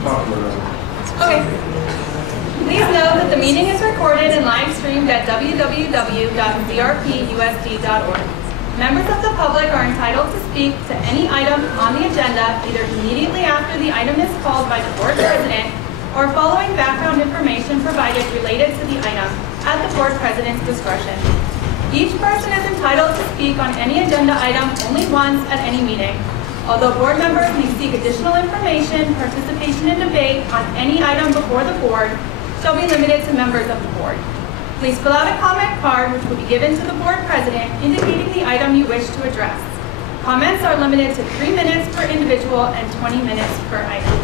Okay. Please note that the meeting is recorded and live streamed at www.vrpusd.org. Members of the public are entitled to speak to any item on the agenda either immediately after the item is called by the board president or following background information provided related to the item at the board president's discretion. Each person is entitled to speak on any agenda item only once at any meeting. Although board members may seek additional information, participation in debate on any item before the board shall be limited to members of the board. Please fill out a comment card which will be given to the board president indicating the item you wish to address. Comments are limited to 3 minutes per individual and 20 minutes per item.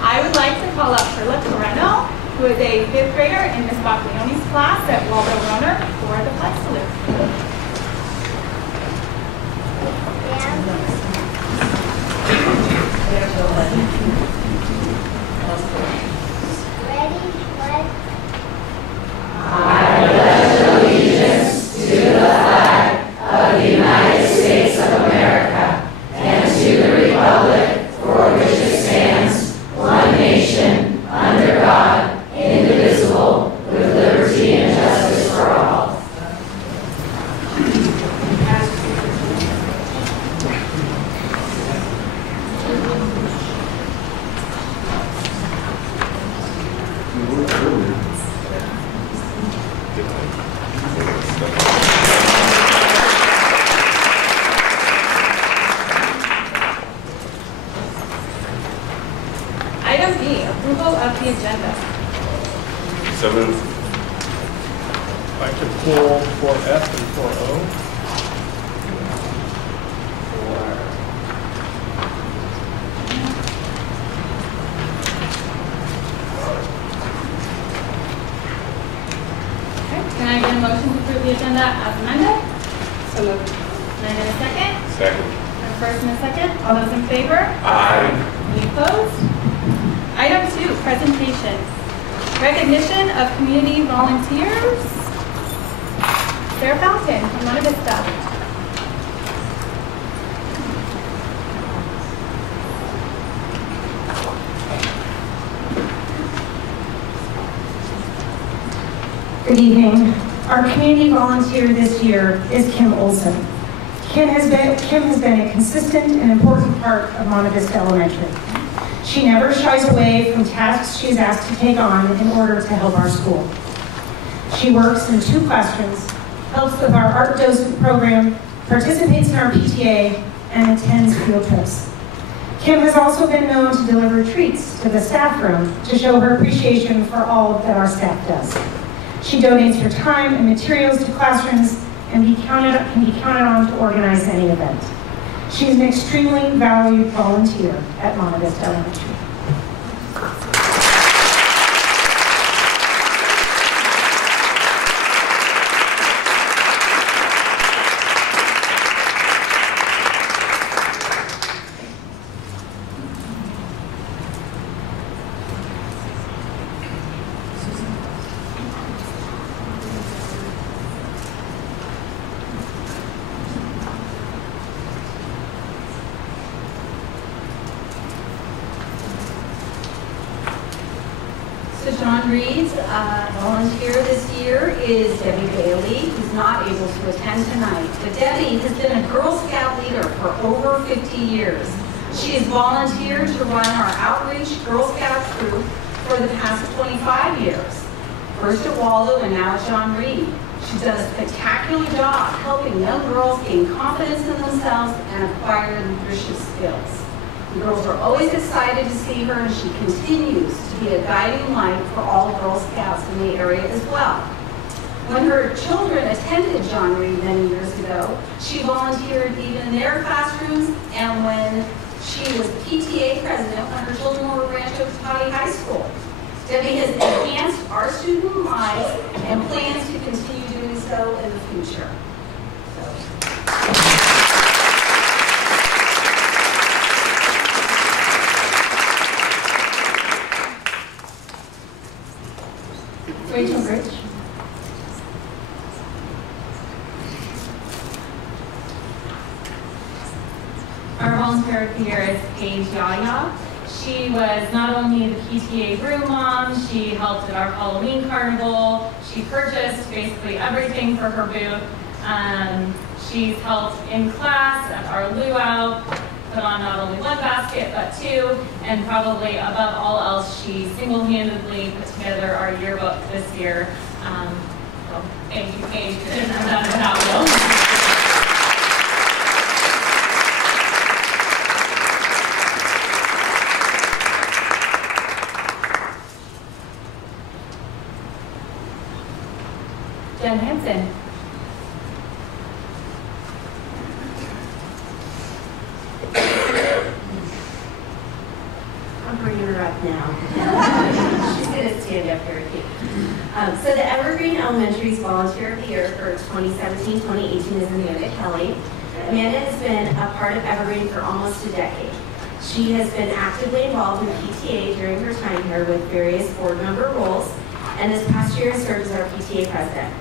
I would like to call up Perla Coreno, who is a 5th grader in Ms. Bacglioni's class at Cotati Rohnert for the flag salute. Ready, what? I pledge allegiance to the flag of the United States of America and to the republic for which it stands, one nation, under God, indivisible, with liberty and justice for all. Item B, approval of the agenda. So moved. I'd like to pull 4F and 4O. Okay, can I get a motion to approve the agenda as amended? So moved. Can I get a second? Second. A first and a second. All those in favor? Aye. Any opposed? Item 2, presentations. Recognition of community volunteers. Sarah Fountain from Monte Vista. Good evening. Our community volunteer this year is Kim Olson. Kim has been a consistent and important part of Monte Vista Elementary. She never shies away from tasks she's asked to take on in order to help our school. She works in 2 classrooms, helps with our art docent program, participates in our PTA, and attends field trips. Kim has also been known to deliver treats to the staff room to show her appreciation for all that our staff does. She donates her time and materials to classrooms and can be counted on to organize any event. She is an extremely valued volunteer at Monte Vista Elementary. John Reed's volunteer this year is Debbie Bailey, who's not able to attend tonight. But Debbie has been a Girl Scout leader for over 50 years. She has volunteered to run our outreach Girl Scout group for the past 25 years. First at Waldo and now at John Reed. She's done a spectacular job helping young girls gain confidence in themselves and acquire nutritious skills. The girls are always excited to see her, and she continues to be a guiding light for all Girl Scouts in the area as well. When her children attended John Reed many years ago, she volunteered even in their classrooms, and when she was PTA president when her children were at Rancho Cotati High School. Debbie has enhanced our student lives and plans to continue doing so in the future. Rachel Rich. Our volunteer here is Paige Yaya. She was not only the PTA room mom, she helped at our Halloween carnival. She purchased basically everything for her booth. She's helped in class at our luau, put on not only one basket but two, and probably above all else, she single-handedly put together our yearbook this year. So thank you, Paige. Couldn't have done it without you. Jen Hansen. I'm bringing her up now. She's going to stand up here with you. So the Evergreen Elementary's Volunteer of the Year for 2017-2018 is Amanda Kelly. Amanda has been a part of Evergreen for almost a decade. She has been actively involved in PTA during her time here with various board member roles, and this past year served as our PTA president.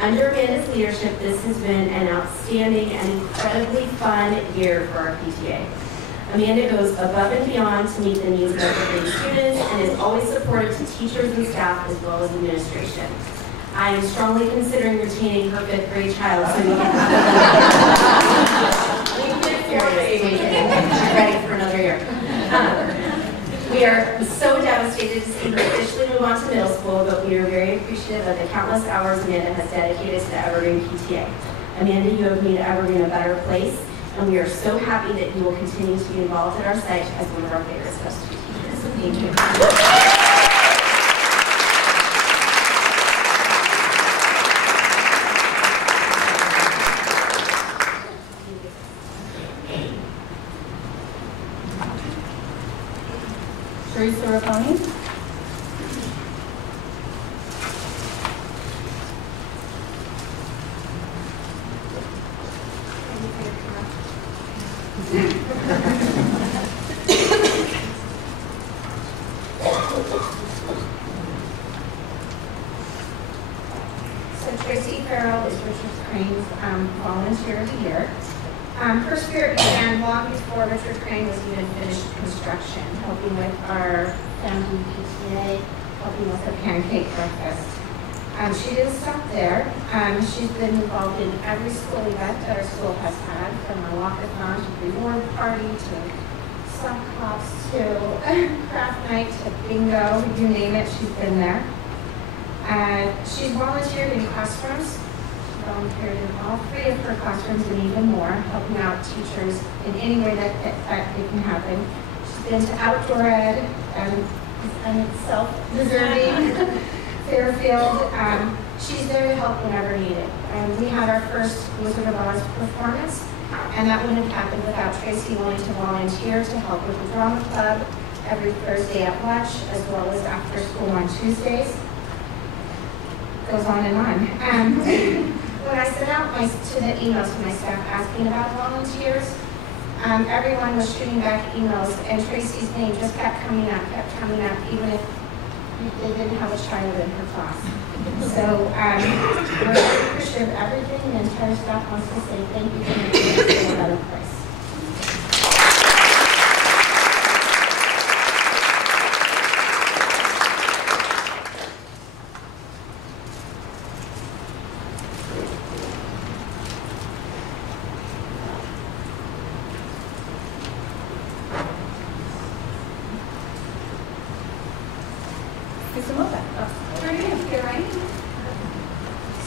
Under Amanda's leadership, this has been an outstanding and incredibly fun year for our PTA. Amanda goes above and beyond to meet the needs of Evergreen students and is always supportive to teachers and staff as well as administration. I am strongly considering retaining her 5th grade child so we can She's ready for another year. We are so devastated to see her officially move on to middle school, but we are very appreciative of the countless hours Amanda has dedicated to the Evergreen PTA. Amanda, you have made Evergreen a better place, and we are so happy that you will continue to be involved at our site as one of our favorite substitute teachers. Thank you. Teresa Raffoni. So Tracy Farrell is Richard Crane's Volunteer of the Year. Her spirit began long before Richard Crane was even finished construction, helping with our family PTA, helping with the pancake breakfast. She didn't stop there. She's been involved in every school event that our school has had, from a walkathon to reward party to sock hops to craft night to bingo, you name it, she's been there. She's volunteered in classrooms. Volunteered in all 3 of her classrooms and even more, helping out teachers in any way that it can happen. She's been to outdoor ed and self-deserving Fairfield. She's there to help whenever needed. We had our first Wizard of Oz performance, and that wouldn't have happened without Tracy willing to volunteer to help with the drama club every Thursday at lunch, as well as after school on Tuesdays. Goes on and on. When I sent out to the emails to my staff asking about volunteers, everyone was shooting back emails, and Tracy's name just kept coming up, even if they didn't have a child in her class. So we're very appreciative of everything, and the entire staff wants to say thank you for making this a better place.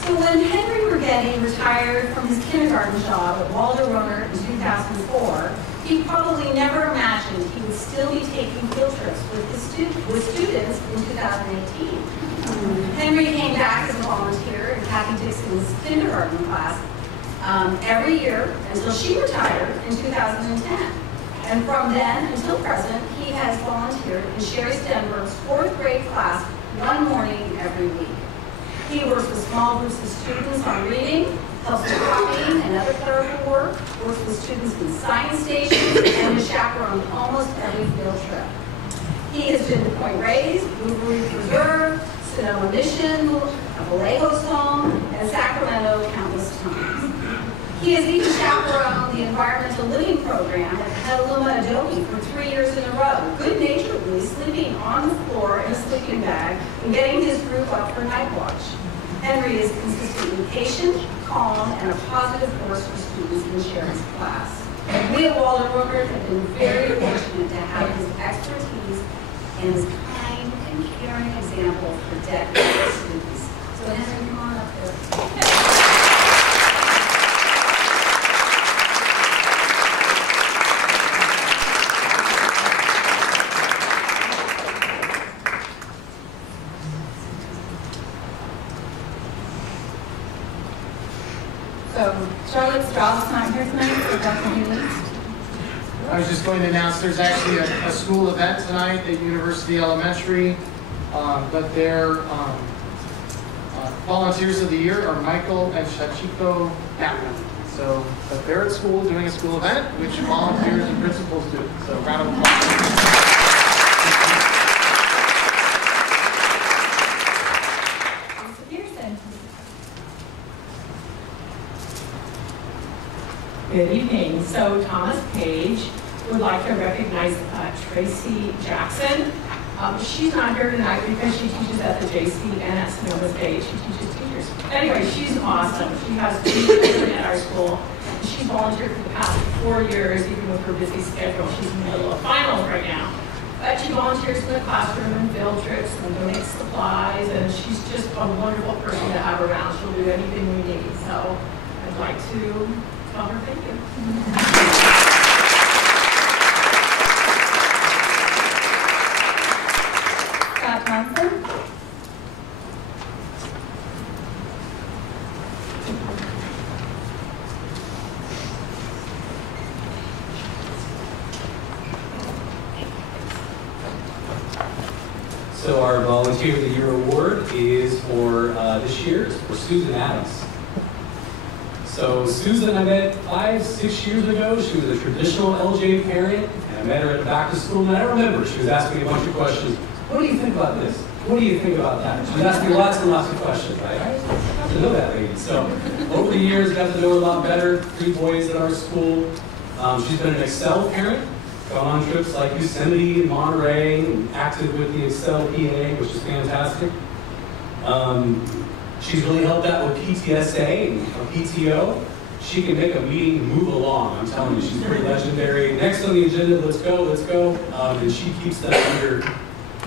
So when Henry Rigetti retired from his kindergarten job at Cotati Rohnert in 2004, he probably never imagined he would still be taking field trips with students in 2018. Henry came back as a volunteer in Kathy Dixon's kindergarten class every year until she retired in 2010. And from then until present, he has volunteered in Sherry Stenberg's 4th grade class one morning every week. He works with small groups of students on reading, helps with copying and other clerical work, works with students in science stations, and has chaperoned almost every field trip. He has been to Point Reyes, Blue Reef Reserve, Sonoma Mission, Vallejo's Home, and Sacramento countless times. He has even chaperoned the environmental living program at Petaluma Adobe for 3 years in a row, good-naturedly sleeping on the floor in a sleeping bag and getting his group up for night watch. Henry is consistently patient, calm, and a positive force for students in Sharon's class. We at Cotati Rohnert have been very fortunate to have his expertise and his kind and caring example for decades of students. So Henry, come on up here. So Charlotte Strauss not here tonight, so Dr. Haley. I was just going to announce there's actually a school event tonight at University Elementary, but their volunteers of the year are Michael and Shachiko Kaplan. So, but they're at school doing a school event, which volunteers and principals do. So, round of applause. Good evening. So Thomas Page would like to recognize Tracy Jackson. She's not here tonight because she teaches at the JC and at Sonoma State. She teaches teachers. Anyway, she's awesome. She has 2 children at our school. She's volunteered for the past 4 years, even with her busy schedule. She's in the middle of finals right now. But she volunteers in the classroom and field trips and donates supplies, and she's just a wonderful person to have around. She'll do anything we need. So I'd like to tell her thank you. Scott Johnson. So our Volunteer of the Year award is for this year is for Susan Adams. So Susan, I met 5-6 years ago. She was a traditional LJ parent, and I met her at the back to school, and I remember she was asking me a bunch of questions. What do you think about this? What do you think about that? She was asking me lots and lots of questions. I got to know that lady. So over the years, got to know her a lot better. 3 boys at our school. She's been an Excel parent, gone on trips like Yosemite and Monterey, and acted with the Excel PA, which is fantastic. She's really helped out with PTSA and PTO. She can make a meeting move along. I'm telling you, she's pretty legendary. Next on the agenda, let's go, let's go. And she keeps that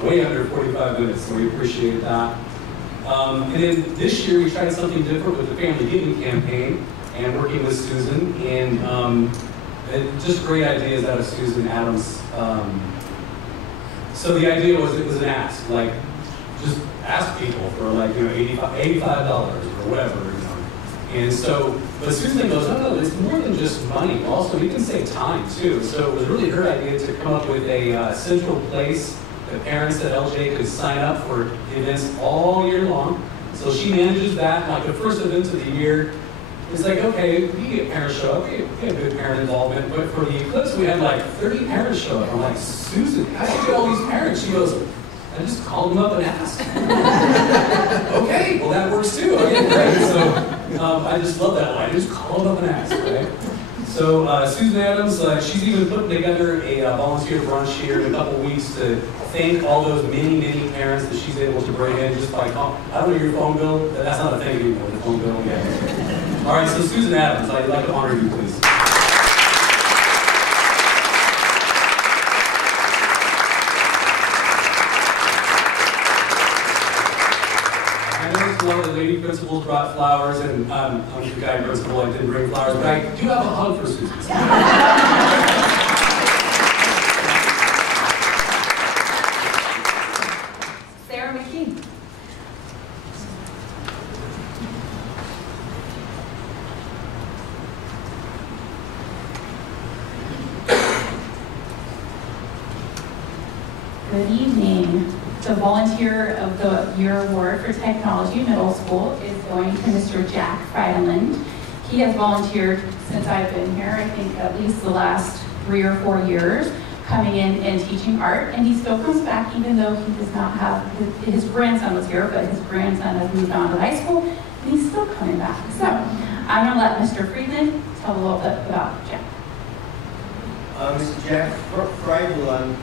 way under 45 minutes, so we appreciate that. And then this year, we tried something different with the Family Giving Campaign and working with Susan. And just great ideas out of Susan Adams. So the idea was, it was an ask, like, just ask people for like, $85 or whatever, And so, but Susan goes, no, it's more than just money. Also, you can save time too. So it was really her idea to come up with a central place that parents at LJ could sign up for events all year long. So she manages that. Like the first event of the year, it's like, okay, we get parents show up, we have good parent involvement, but for the Eclipse, we had like 30 parents show up. I'm like, Susan, how did you get all these parents? She goes, I just called them up and asked. Okay, well that works too. Okay, great. So I just love that line. Just call them up and ask, right? So Susan Adams, she's even putting together a volunteer brunch here in a couple weeks to thank all those many, many parents that she's able to bring in just by calling. I don't know your phone bill. That's not a thing anymore, the phone bill. Yeah. All right, so Susan Adams, I'd like to honor you, please. One of the lady principals brought flowers, and I'm the guy principal, I didn't bring flowers, but I do have a hug for Susan. Sarah McKee. Good evening. The Volunteer of the Year Award for Technology Middle School is going to Mr. Jack Freideland. He has volunteered since I've been here, I think at least the last 3 or 4 years, coming in and teaching art, and he still comes back even though he does not have, his grandson was here, but his grandson has moved on to high school, and he's still coming back. So I'm gonna let Mr. Friedland tell a little bit about Jack. Mr. Jack Friedland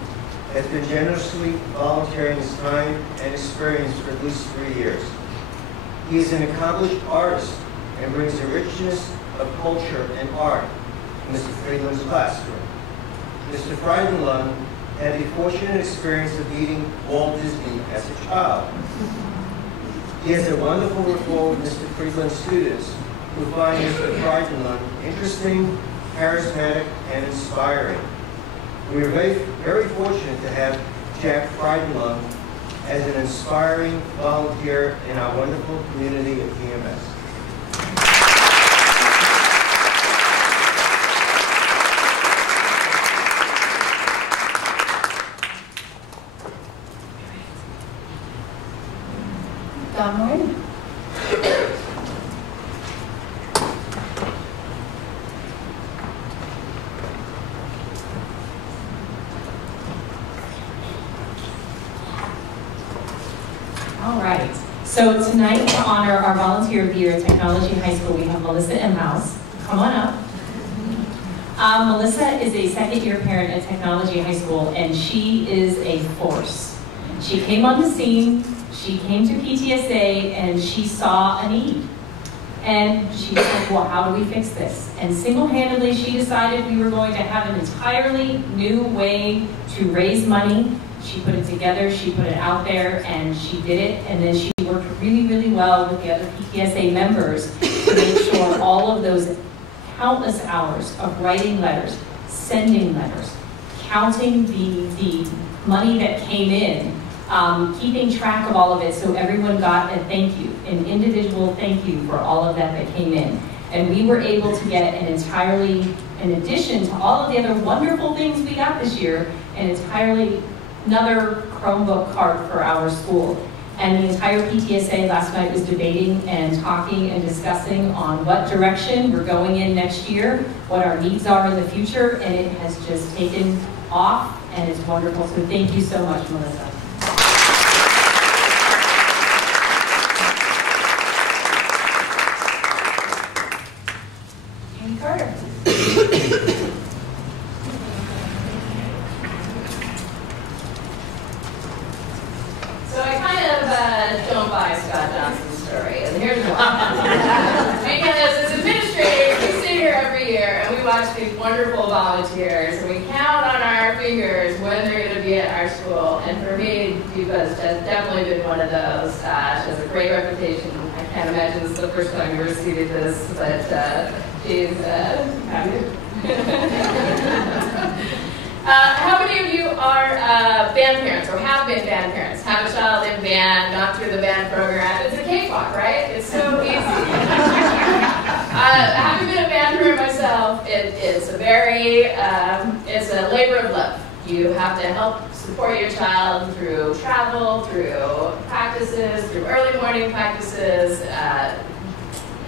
has been generously volunteering his time and experience for at least 3 years. He is an accomplished artist and brings the richness of culture and art to Mr. Friedland's classroom. Mr. Friedland had the fortunate experience of meeting Walt Disney as a child. He has a wonderful rapport with Mr. Friedland's students, who find Mr. Friedland interesting, charismatic, and inspiring. We are very fortunate to have Jack Friedland as an inspiring volunteer in our wonderful community of EMS. Don Moran. All right. So tonight, to honor our Volunteer of the Year at Technology High School, we have Melissa Imhouse. Come on up. Melissa is a second-year parent at Technology High School, and she is a force. She came on the scene, she came to PTSA, and she saw a need. And she was like, well, how do we fix this? And single-handedly, she decided we were going to have an entirely new way to raise money. She put it together, she put it out there, and she did it. And then she worked really, really well with the other PTSA members to make sure all of those countless hours of writing letters, sending letters, counting the money that came in, keeping track of all of it so everyone got a thank you, an individual thank you for all of that came in. And we were able to get an entirely, in addition to all of the other wonderful things we got this year, an entirely another Chromebook cart for our school. And the entire PTSA last night was debating and talking and discussing on what direction we're going in next year, what our needs are in the future, and it has just taken off, and it's wonderful. So thank you so much, Melissa. Amy Carter. So I kind of don't buy Scott Johnson's story, and here's why. Because as administrators, we sit here every year and we watch these wonderful volunteers, and we count on our fingers when they're going to be at our school. And for me, Deepa's has definitely been one of those. She has a great reputation. I can't imagine this is the first time you received this, but she's happy. How many of you are band parents or have been band parents? Have a child in band, gone through the band program? It's a cakewalk, right? It's so easy. Having been a band parent myself, it's a very, it's a labor of love. You have to help support your child through travel, through practices, through early morning practices,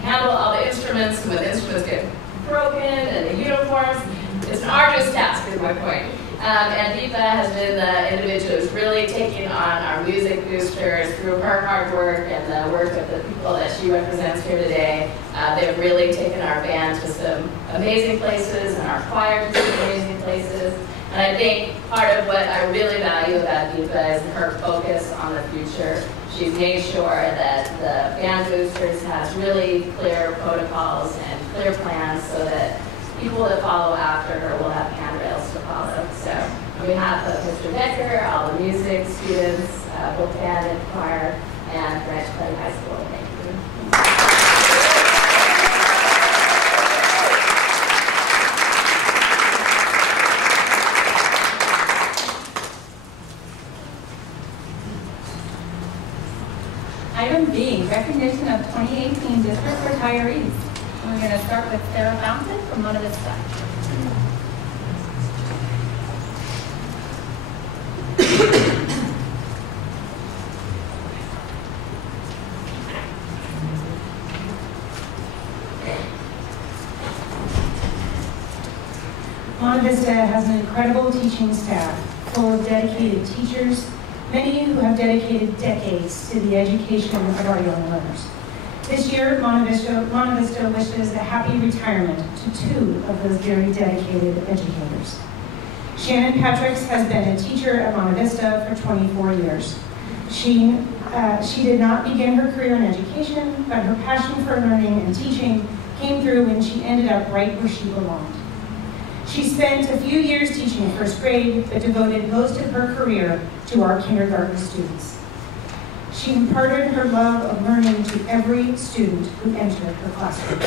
handle all the instruments, and when the instruments get broken and the uniforms. It's an arduous task, is my point. And Deepa has been the individual who's really taken on our music boosters through her hard work and the work of the people that she represents here today. They've really taken our band to some amazing places and our choir to some amazing places. And I think part of what I really value about Deepa is her focus on the future. She's made sure that the band boosters has really clear protocols and clear plans so that people that follow after her will have handrails to follow. So on behalf of Mr. Becker, all the music students, both band and choir, and Branch Clay High School, thank you. Item B, recognition of 2018 district retirees. We're going to start with Sarah Fountain from Monte Vista. Monte Vista has an incredible teaching staff full of dedicated teachers, many who have dedicated decades to the education of our young learners. This year, Monte Vista wishes a happy retirement to 2 of those very dedicated educators. Shannon Patricks has been a teacher at Monte Vista for 24 years. She did not begin her career in education, but her passion for learning and teaching came through when she ended up right where she belonged. She spent a few years teaching first grade, but devoted most of her career to our kindergarten students. She imparted her love of learning to every student who entered her classroom.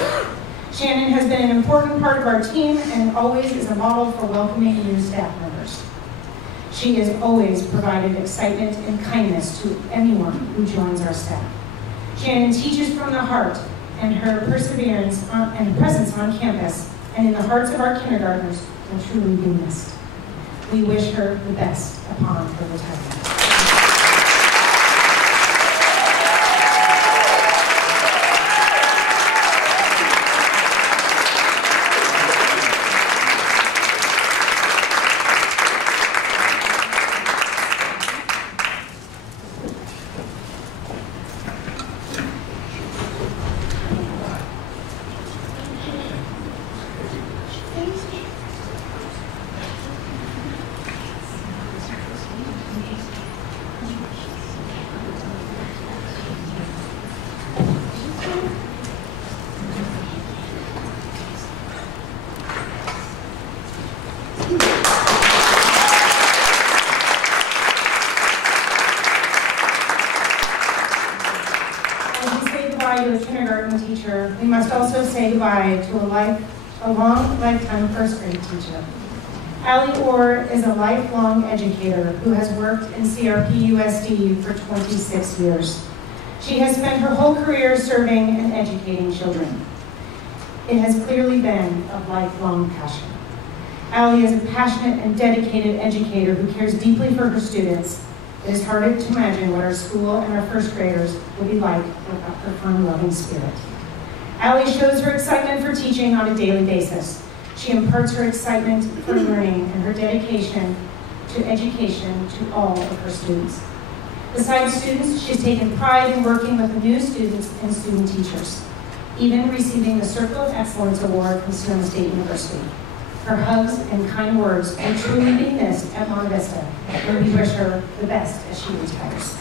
Shannon has been an important part of our team and always is a model for welcoming new staff members. She has always provided excitement and kindness to anyone who joins our staff. Shannon teaches from the heart, and her perseverance and presence on campus and in the hearts of our kindergartners will truly be missed. We wish her the best upon her retirement. To a kindergarten teacher, we must also say goodbye to a long lifetime first grade teacher. Allie Orr is a lifelong educator who has worked in CRP-USD for 26 years. She has spent her whole career serving and educating children. It has clearly been a lifelong passion. Allie is a passionate and dedicated educator who cares deeply for her students. It is hard to imagine what our school and our first graders would be like without her fun, loving spirit. Allie shows her excitement for teaching on a daily basis. She imparts her excitement for learning and her dedication to education to all of her students. Besides students, she's taken pride in working with the new students and student teachers, even receiving the Circle of Excellence Award from Sonoma State University. Her hugs and kind words will truly be missed at Monte Vista, and we wish her the best as she retires.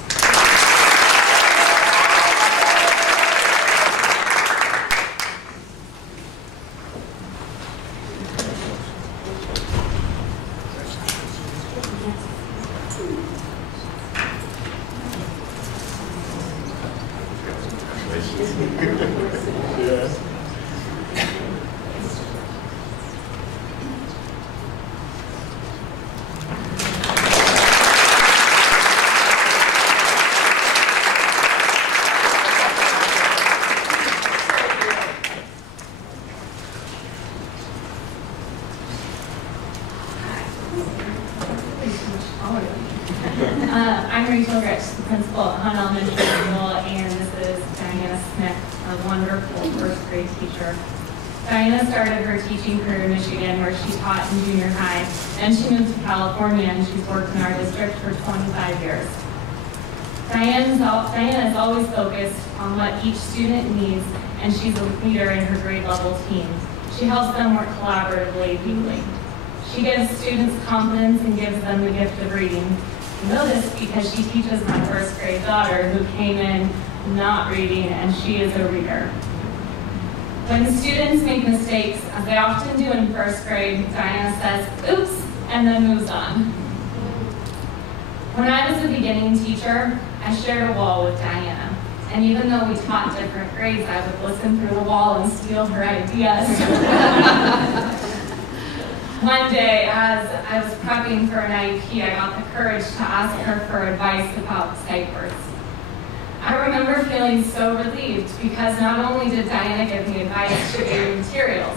I'm Rachel Rich, the principal at Hunt Elementary School, and this is Diana Smith, a wonderful first grade teacher. Diana started her teaching career in Michigan, where she taught in junior high. Then she moved to California, and she's worked in our district for 25 years. Diana is always focused on what each student needs, and she's a leader in her grade level team. She helps them work collaboratively, deeply. She gives students confidence and gives them the gift of reading. I know this because she teaches my first grade daughter, who came in not reading, and she is a reader. When students make mistakes, as they often do in first grade, Diana says, "Oops," and then moves on. When I was a beginning teacher, I shared a wall with Diana. And even though we taught different grades, I would listen through the wall and steal her ideas. One day, as I was prepping for an IEP, I got the courage to ask her for advice about sight words. I remember feeling so relieved because not only did Diana give me advice, she gave me materials.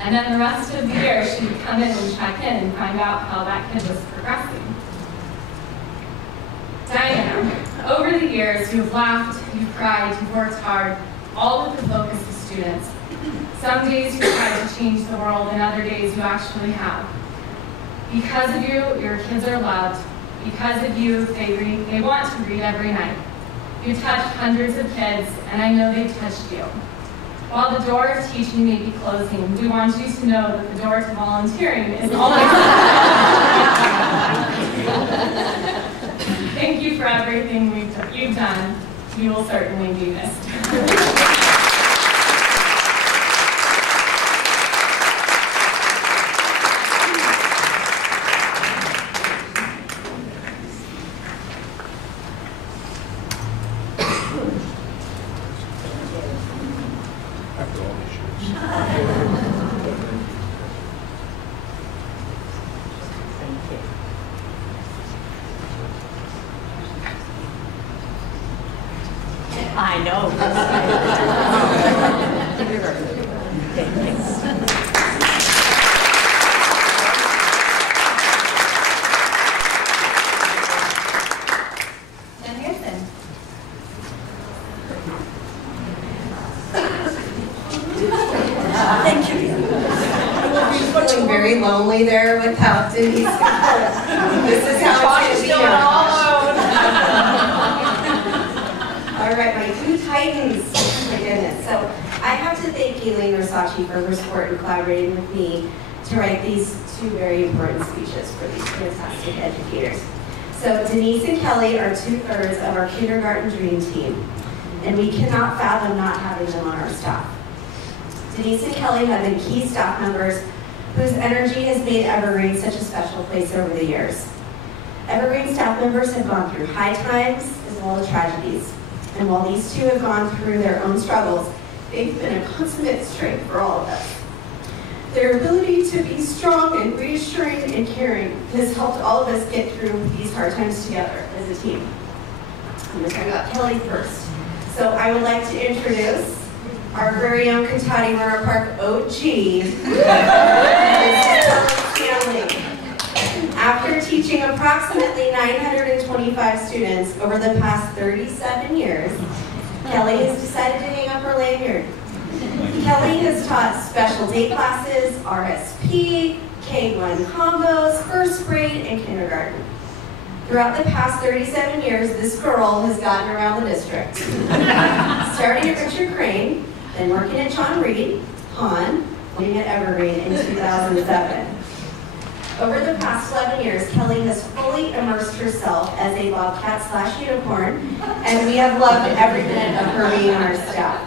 And then the rest of the year, she would come in and check in and find out how that kid was progressing. Diana, over the years, you've laughed, you've cried, you've worked hard, all with the focus of students. Some days you try to change the world, and other days you actually have. Because of you, your kids are loved. Because of you, they want to read every night. You've touched hundreds of kids, and I know they've touched you. While the door of teaching may be closing, we want you to know that the door to volunteering is always open. Thank you for everything you've done. You will certainly be missed. I know. Thank you. Feeling very lonely there without Denise. This is how it's going to be now. All right, my two titans. Oh my goodness. So I have to thank Aileen Versace for her support and collaborating with me to write these two very important speeches for these fantastic educators. So Denise and Kelly are 2/3 of our kindergarten dream team, and we cannot fathom not having them on our staff. Denise and Kelly have been key staff members whose energy has made Evergreen such a special place over the years. Evergreen staff members have gone through high times as well as tragedies. And while these two have gone through their own struggles, they've been a consummate strength for all of us. Their ability to be strong and reassuring and caring has helped all of us get through these hard times together as a team. I'm going to talk about Kelly first. So I would like to introduce our very own Cotati Rohnert Park OG, Stanley. After teaching approximately 925 students over the past 37 years, Kelly has decided to hang up her lanyard. Kelly has taught special day classes, RSP, K-1 combos, first grade, and kindergarten. Throughout the past 37 years, this girl has gotten around the district. Starting at Richard Crane, then working at John Reed, Han, winning at Evergreen in 2007. Over the past 11 years, Kelly has fully immersed herself as a Bobcat/unicorn, and we have loved every minute of her being on our staff.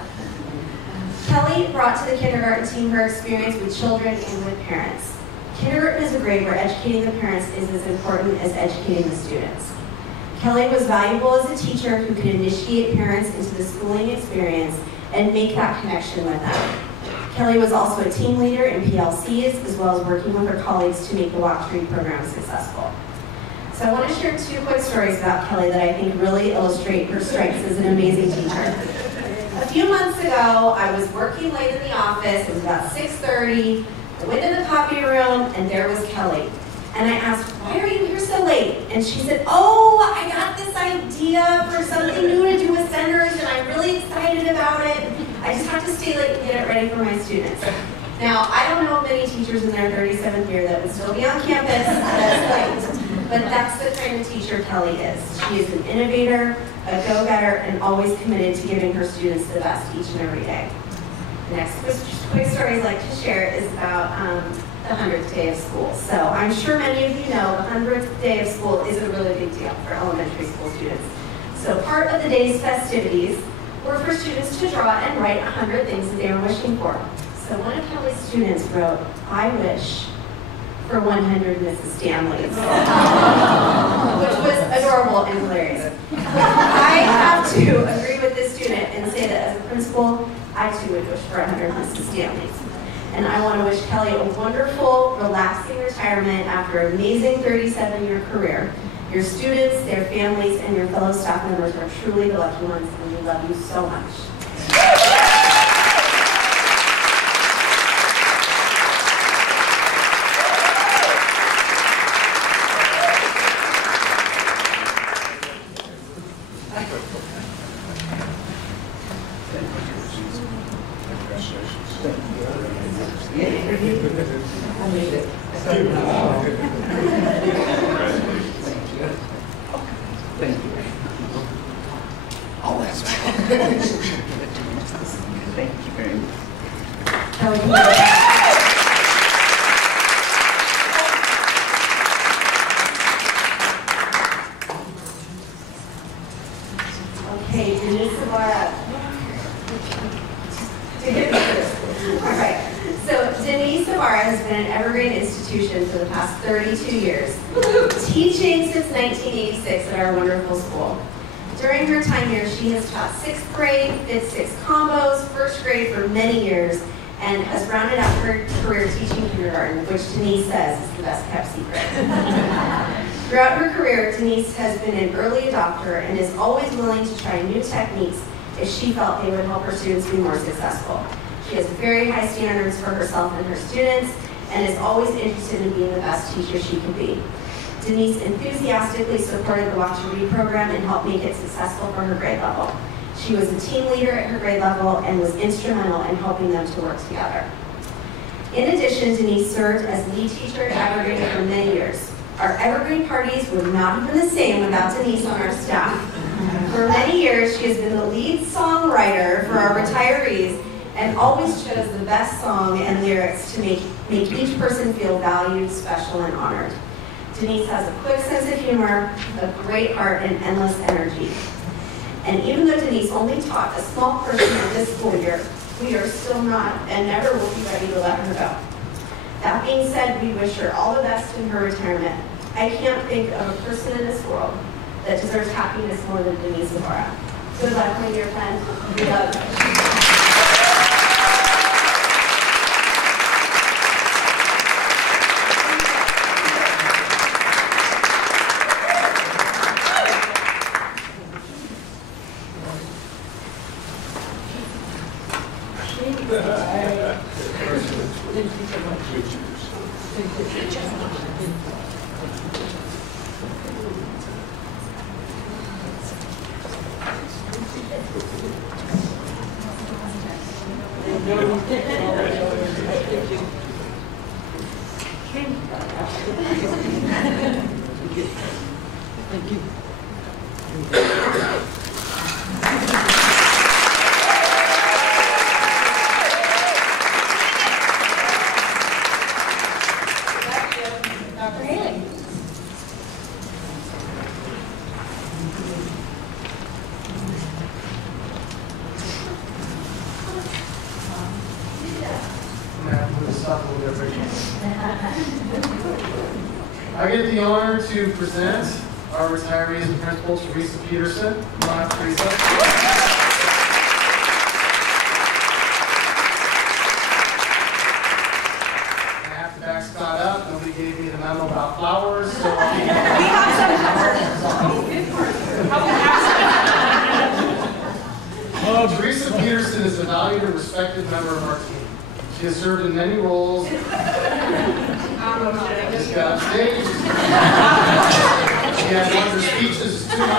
Kelly brought to the kindergarten team her experience with children and with parents. Kindergarten is a grade where educating the parents is as important as educating the students. Kelly was valuable as a teacher who could initiate parents into the schooling experience and make that connection with them. Kelly was also a team leader in PLCs, as well as working with her colleagues to make the Walk to Read program successful. So I want to share two quick stories about Kelly that I think really illustrate her strengths as an amazing teacher. A few months ago, I was working late in the office. It was about 6:30. I went in the copy room, and there was Kelly. And I asked, "Why are you here so late?" And she said, "Oh, I got this idea for something new to do with centers, and I'm really excited about it. I just have to stay late and get it ready for my students." Now, I don't know many teachers in their 37th year that would still be on campus that's late, but that's the kind of teacher Kelly is. She is an innovator, a go-getter, and always committed to giving her students the best each and every day. The next quick story I'd like to share is about the 100th day of school. So I'm sure many of you know the 100th day of school is a really big deal for elementary school students. So part of the day's festivities were for students to draw and write 100 things that they were wishing for. So one of Kelly's students wrote, "I wish for 100 Mrs. Stanleys," which was adorable and hilarious. I have to agree with this student and say that as a principal, I too would wish for 100 Mrs. Stanleys. And I want to wish Kelly a wonderful, relaxing retirement after an amazing 37-year career. Your students, their families, and your fellow staff members are truly the lucky ones, and we love you so much. the past 32 years, teaching since 1986 at our wonderful school. During her time here, she has taught 6th grade, 5th, 6th combos, 1st grade for many years, and has rounded out her career teaching kindergarten, which Denise says is the best kept secret. Throughout her career, Denise has been an early adopter and is always willing to try new techniques if she felt they would help her students be more successful. She has very high standards for herself and her students, and is always interested in being the best teacher she can be. Denise enthusiastically supported the Watch and Read program and helped make it successful for her grade level. She was a team leader at her grade level and was instrumental in helping them to work together. In addition, Denise served as lead teacher at Evergreen for many years. Our Evergreen parties would not have been the same without Denise on our staff. For many years, she has been the lead songwriter for our retirees and always chose the best song and lyrics to make each person feel valued, special, and honored. Denise has a quick sense of humor, a great heart, and endless energy. And even though Denise only taught a small portion of this school year, we are still not and never will be ready to let her go. That being said, we wish her all the best in her retirement. I can't think of a person in this world that deserves happiness more than Denise Zamora. Good luck, my dear friend. We love you. I get the honor to present our retirees and principal, Teresa Peterson. Come on up, Teresa. I have to back Scott up. Nobody gave me the memo about flowers, so Teresa Peterson is a valued and respected member of our team. She has served in many roles. Just got up stage. She had one of her speeches too much.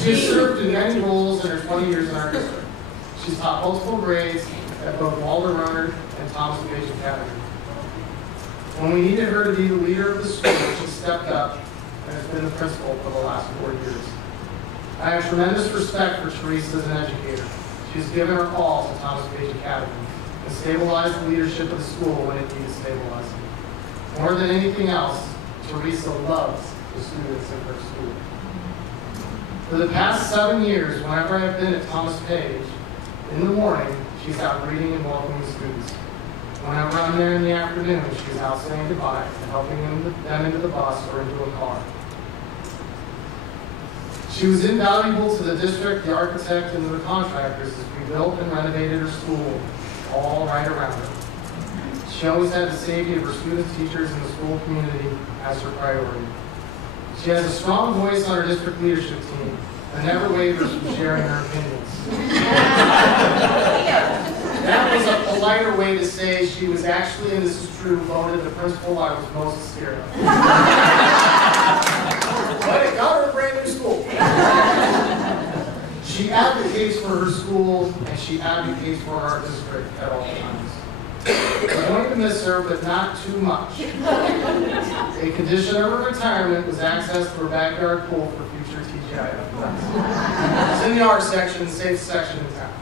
She has served in many roles in her 20 years in our district. She's taught multiple grades at both Walter Rohnert and Thomas Page Academy. When we needed her to be the leader of the school, she stepped up and has been the principal for the last 4 years. I have tremendous respect for Teresa as an educator. She's given her all to Thomas Page Academy and stabilized the leadership of the school when it needed stabilizing. More than anything else, Teresa loves the students in her school. For the past 7 years, whenever I've been at Thomas Page, in the morning, she's out greeting and welcoming students. Whenever I'm there in the afternoon, she's out saying goodbye and helping them into the bus or into a car. She was invaluable to the district, the architect, and the contractors as we built and renovated her school, all right around her. She always had the safety of her students, teachers, and the school community as her priority. She has a strong voice on her district leadership team and never wavers from sharing her opinions. That was a politer way to say she was actually, and this is true, voted the principal I was most scared of. But it got her a brand new school. She advocates for her school, and she advocates for our district at all times. We're going to miss her, but not too much. A condition of her retirement was access to her backyard pool for future TGI events. It's in the art section, the safe section in town.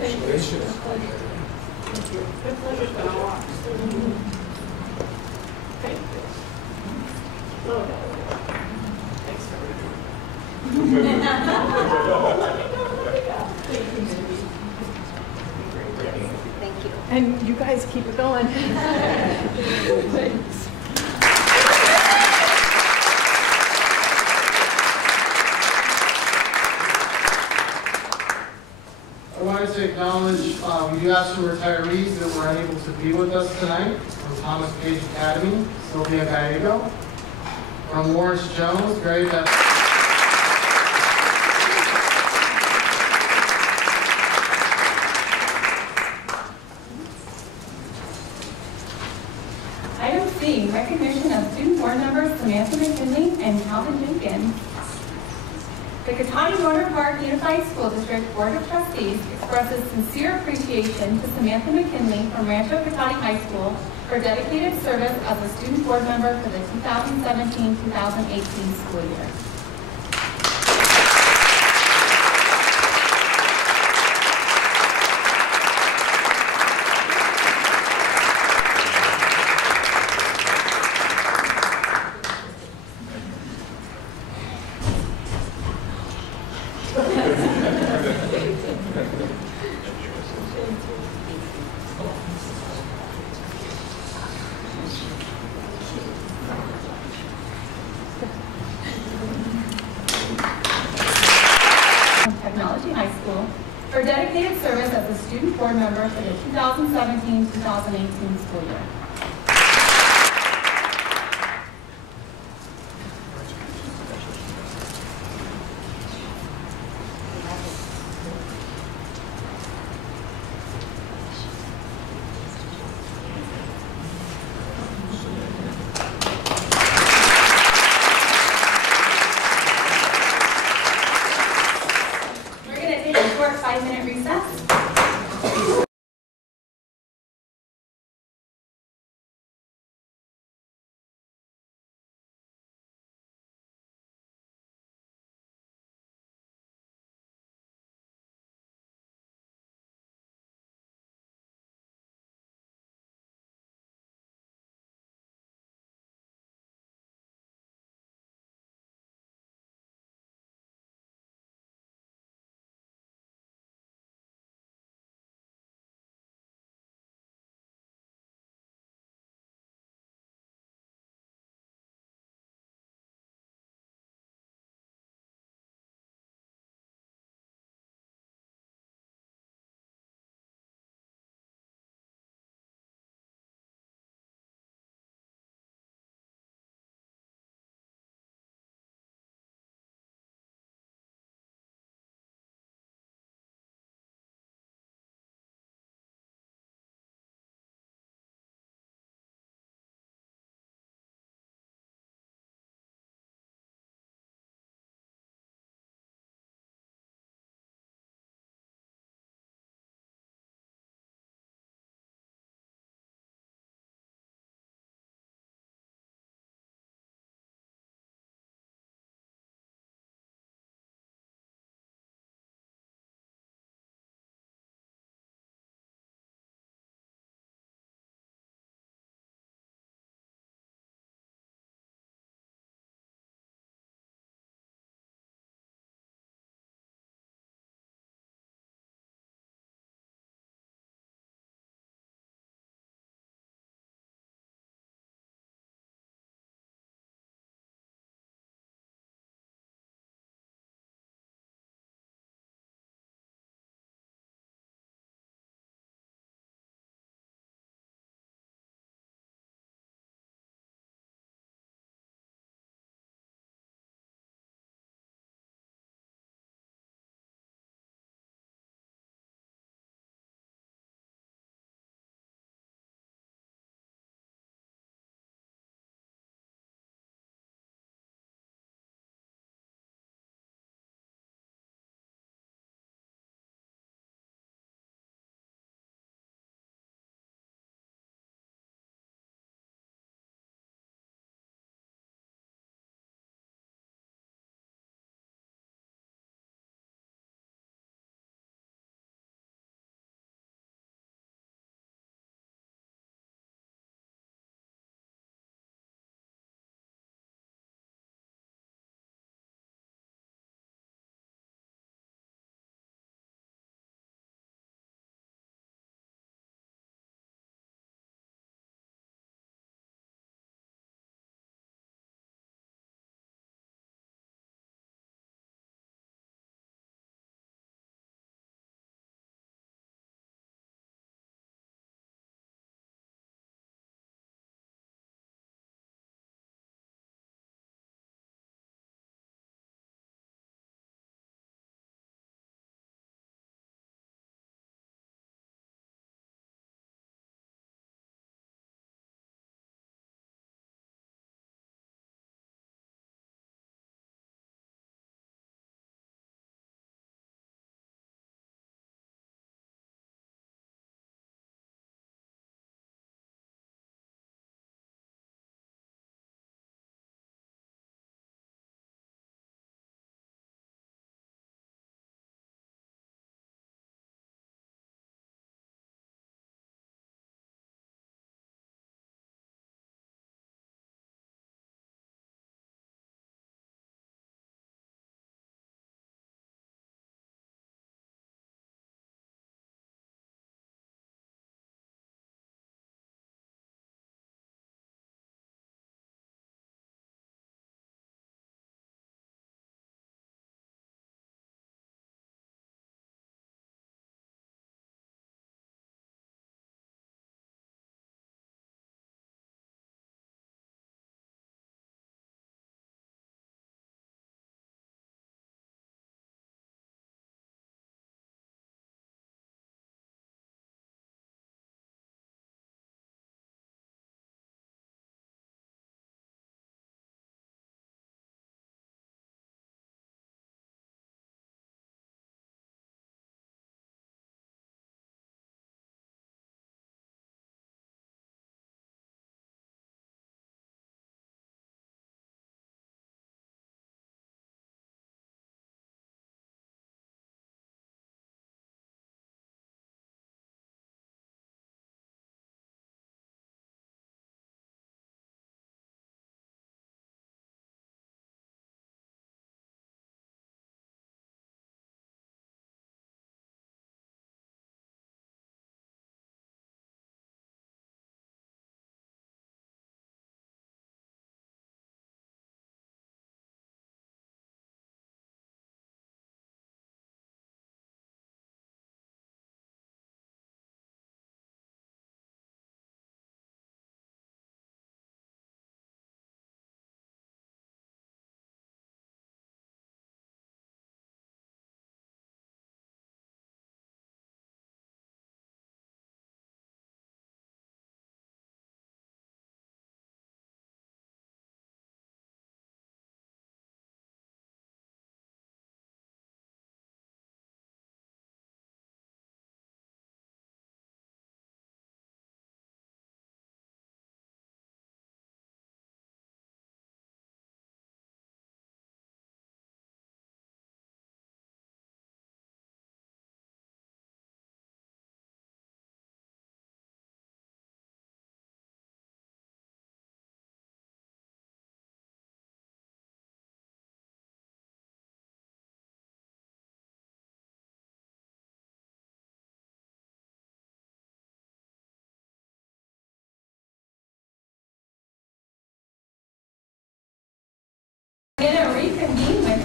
Thank you. pleasure's been a lot. Thank you. Oh, no. Thanks for everything. Thank you. And you guys keep it going. Thanks. I wanted to acknowledge, we do have some retirees that were unable to be with us tonight from Thomas Page Academy, Sylvia Gallego. From Lawrence Jones, Gary Beth. Item C, recognition of student board members Samantha McKinley and Calvin Jenkins. The Cotati Rohnert Park Unified School District Board of Trustees expresses sincere appreciation to Samantha McKinley from Rancho Cotati High School for dedicated service as a student board member for the 2017-2018 school year. Technology High School for dedicated service as a student board member for the 2017-2018 school year. We're going to take a short 5-minute recess.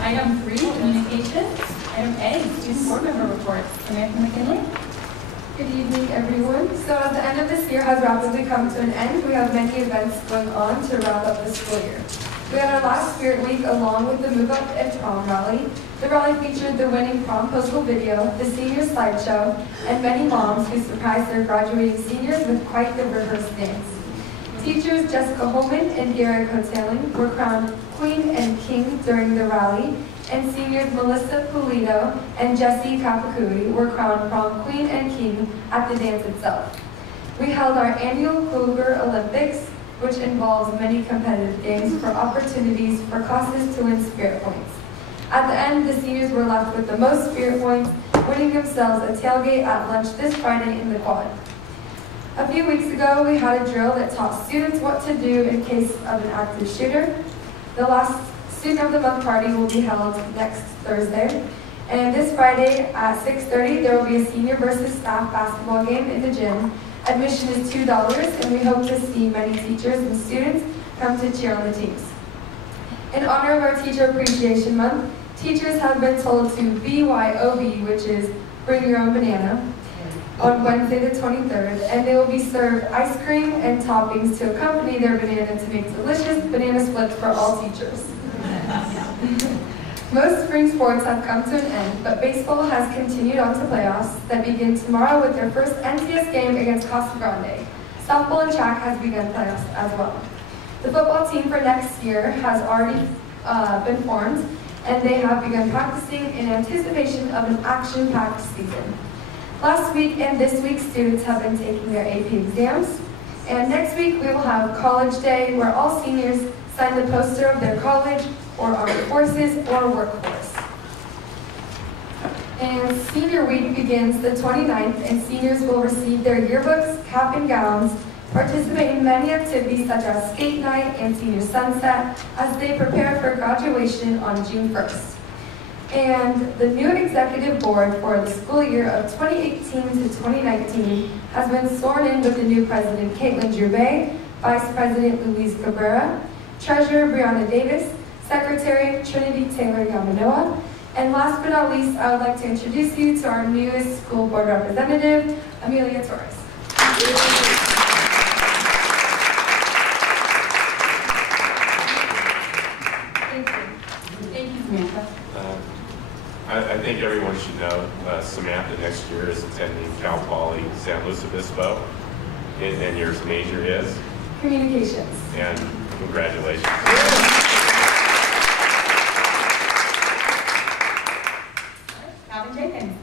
Item 3, communications. Item A, student board member reports. Samantha McKinley. Good evening, everyone. So as the end of this year has rapidly come to an end, we have many events going on to wrap up the school year. We had our last Spirit Week along with the Move Up and Prom Rally. The rally featured the winning promposal video, the senior slideshow, and many moms who surprised their graduating seniors with quite the rehearsed dance. Teachers Jessica Holman and Garrett Cotaling were crowned Queen and King during the rally, and seniors Melissa Pulido and Jessie Kapakui were crowned Prom Queen and King at the dance itself. We held our annual Cougar Olympics, which involves many competitive games for opportunities for classes to win spirit points. At the end, the seniors were left with the most spirit points, winning themselves a tailgate at lunch this Friday in the quad. A few weeks ago, we had a drill that taught students what to do in case of an active shooter. The last Student of the Month party will be held next Thursday. And this Friday at 6:30, there will be a senior versus staff basketball game in the gym. Admission is $2, and we hope to see many teachers and students come to cheer on the teams. In honor of our Teacher Appreciation Month, teachers have been told to BYOB, which is bring your own banana, on Wednesday the 23rd, and they will be served ice cream and toppings to accompany their banana to make delicious banana splits for all teachers. Most spring sports have come to an end, but baseball has continued on to playoffs that begin tomorrow with their first NCS game against Casa Grande. Softball and track has begun playoffs as well. The football team for next year has already been formed, and they have begun practicing in anticipation of an action-packed season. Last week and this week, students have been taking their AP exams, and next week we will have College Day, where all seniors sign the poster of their college or armed forces or workforce. And Senior Week begins the 29th, and seniors will receive their yearbooks, cap and gowns, participate in many activities such as skate night and senior sunset as they prepare for graduation on June 1st. And the new executive board for the school year of 2018 to 2019 has been sworn in with the new president, Caitlin Drouet, Vice President Louise Cabrera, Treasurer Brianna Davis, Secretary Trinity Taylor Yamanoa, and last but not least, I would like to introduce you to our newest school board representative, Amelia Torres. Thank you. Thank you, Samantha. I think everyone should know Samantha next year is attending Cal Poly San Luis Obispo, and your major is? Communications. And congratulations. Calvin Jenkins.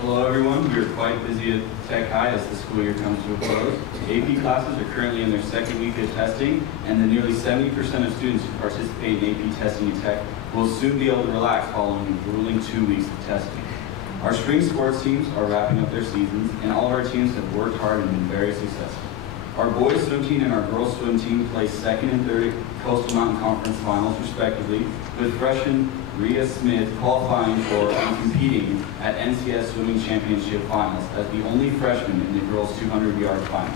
Hello everyone, we are quite busy at Tech High as the school year comes to a close. AP classes are currently in their second week of testing, and the nearly 70% of students who participate in AP testing at Tech will soon be able to relax following a grueling 2 weeks of testing. Our spring sports teams are wrapping up their seasons, and all of our teams have worked hard and been very successful. Our boys swim team and our girls swim team placed second and third at Coastal Mountain Conference finals respectively, with freshman Rhea Smith qualifying for and competing at NCS Swimming Championship finals as the only freshman in the girls 200-yard final.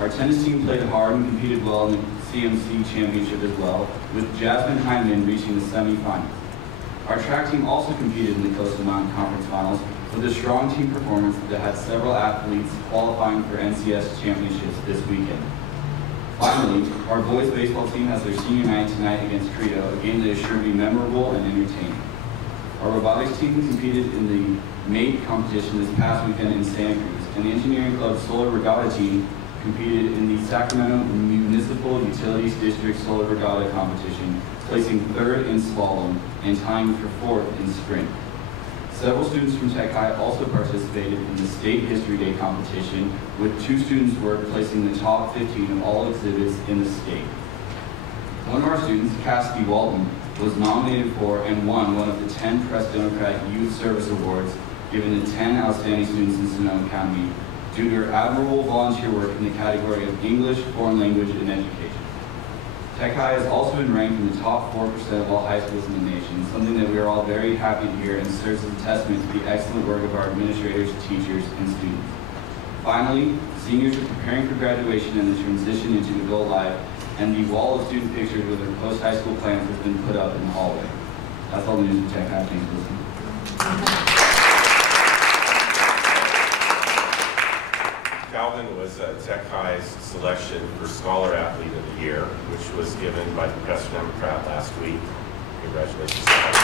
Our tennis team played hard and competed well in the CMC Championship as well, with Jasmine Hyman reaching the semifinals. Our track team also competed in the Coastal Mountain Conference finals with a strong team performance that had several athletes qualifying for NCS championships this weekend. Finally, our boys baseball team has their senior night tonight against Credo, a game that is sure to be memorable and entertaining. Our robotics team competed in the MATE competition this past weekend in Santa Cruz, and the engineering club Solar Regatta team competed in the Sacramento Municipal Utilities District Solar Regatta competition, placing third in slalom and tying for fourth in sprint. Several students from Tech High also participated in the State History Day competition, with 2 students were placing the top 15 of all exhibits in the state. One of our students, Cassidy Walton, was nominated for and won one of the 10 Press Democrat Youth Service Awards given to 10 outstanding students in Sonoma County due to her admirable volunteer work in the category of English, Foreign Language, and Education. Tech High has also been ranked in the top 4% of all high schools in the nation, something that we are all very happy to hear and serves as a testament to the excellent work of our administrators, teachers, and students. Finally, seniors are preparing for graduation and the transition into adult life and the wall of student pictures with their post-high school plans has been put up in the hallway. That's all the news at Tech High. Thanks for listening. Calvin was Tech High's selection for Scholar Athlete of the Year, which was given by the Press Democrat last week. Congratulations, Calvin.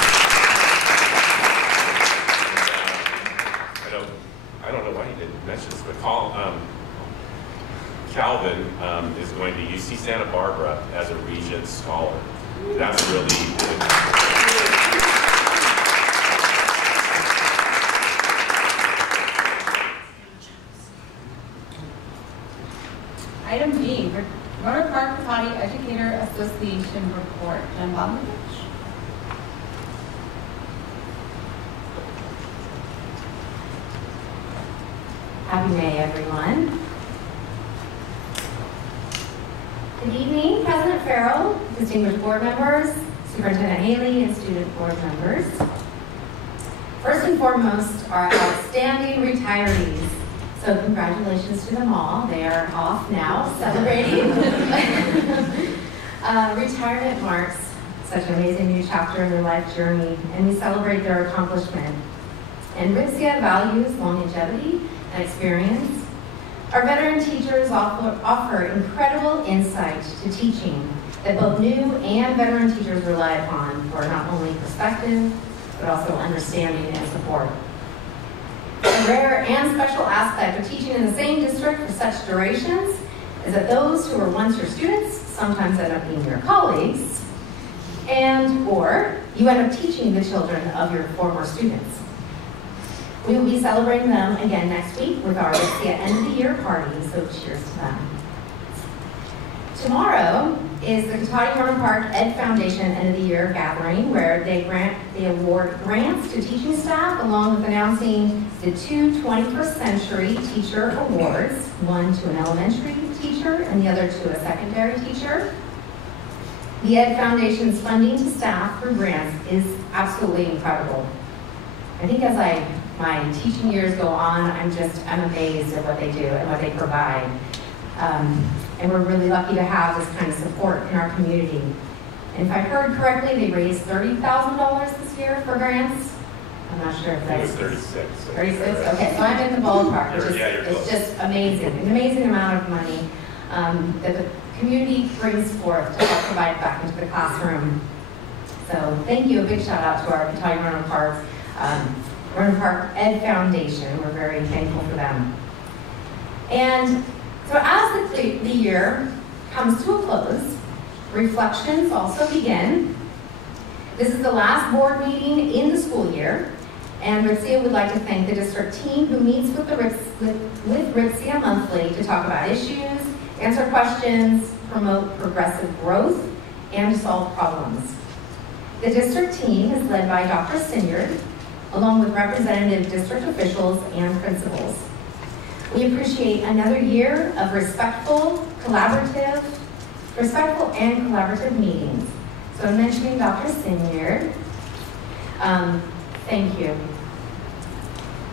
I don't know why you didn't mention this, but Calvin is going to UC Santa Barbara as a Regent Scholar. That's really good. Item B, Rohnert Park Cotati Educator Association Report. Jen Bobovich. Happy May, everyone. Good evening, President Farrell, distinguished board members, Superintendent Haley, and student board members. First and foremost, our outstanding retirees. So congratulations to them all. They are off now, celebrating. Retirement marks such an amazing new chapter in their life journey, and we celebrate their accomplishment. And RIPSIA values longevity and experience. Our veteran teachers offer incredible insight to teaching that both new and veteran teachers rely upon for not only perspective, but also understanding and support. A rare and special aspect of teaching in the same district for such durations is that those who were once your students sometimes end up being your colleagues, or you end up teaching the children of your former students. We will be celebrating them again next week with our end of the year party, so cheers to them. Tomorrow is the Cotati Rohnert Park Ed Foundation end of the year gathering, where they award grants to teaching staff, along with announcing the 2 21st Century Teacher Awards, one to an elementary teacher and the other to a secondary teacher. The Ed Foundation's funding to staff through grants is absolutely incredible. I think as my teaching years go on, I'm amazed at what they do and what they provide. And we're really lucky to have this kind of support in our community. And if I heard correctly, they raised $30,000 this year for grants. I'm not sure if that's... It was 36. 36? Okay, so I'm in the ballpark, which is it's just amazing. An amazing amount of money that the community brings forth to help provide back into the classroom. So thank you. A big shout out to our Cotati Rohnert Park Ed Foundation. We're very thankful for them. And so as the year comes to a close, reflections also begin. This is the last board meeting in the school year, and RIPSIA would like to thank the district team who meets with RIPSIA monthly to talk about issues, answer questions, promote progressive growth, and solve problems. The district team is led by Dr. Sinyard, along with representative district officials and principals. We appreciate another year of respectful and collaborative meetings. So I'm mentioning Dr. Sinyard. Thank you.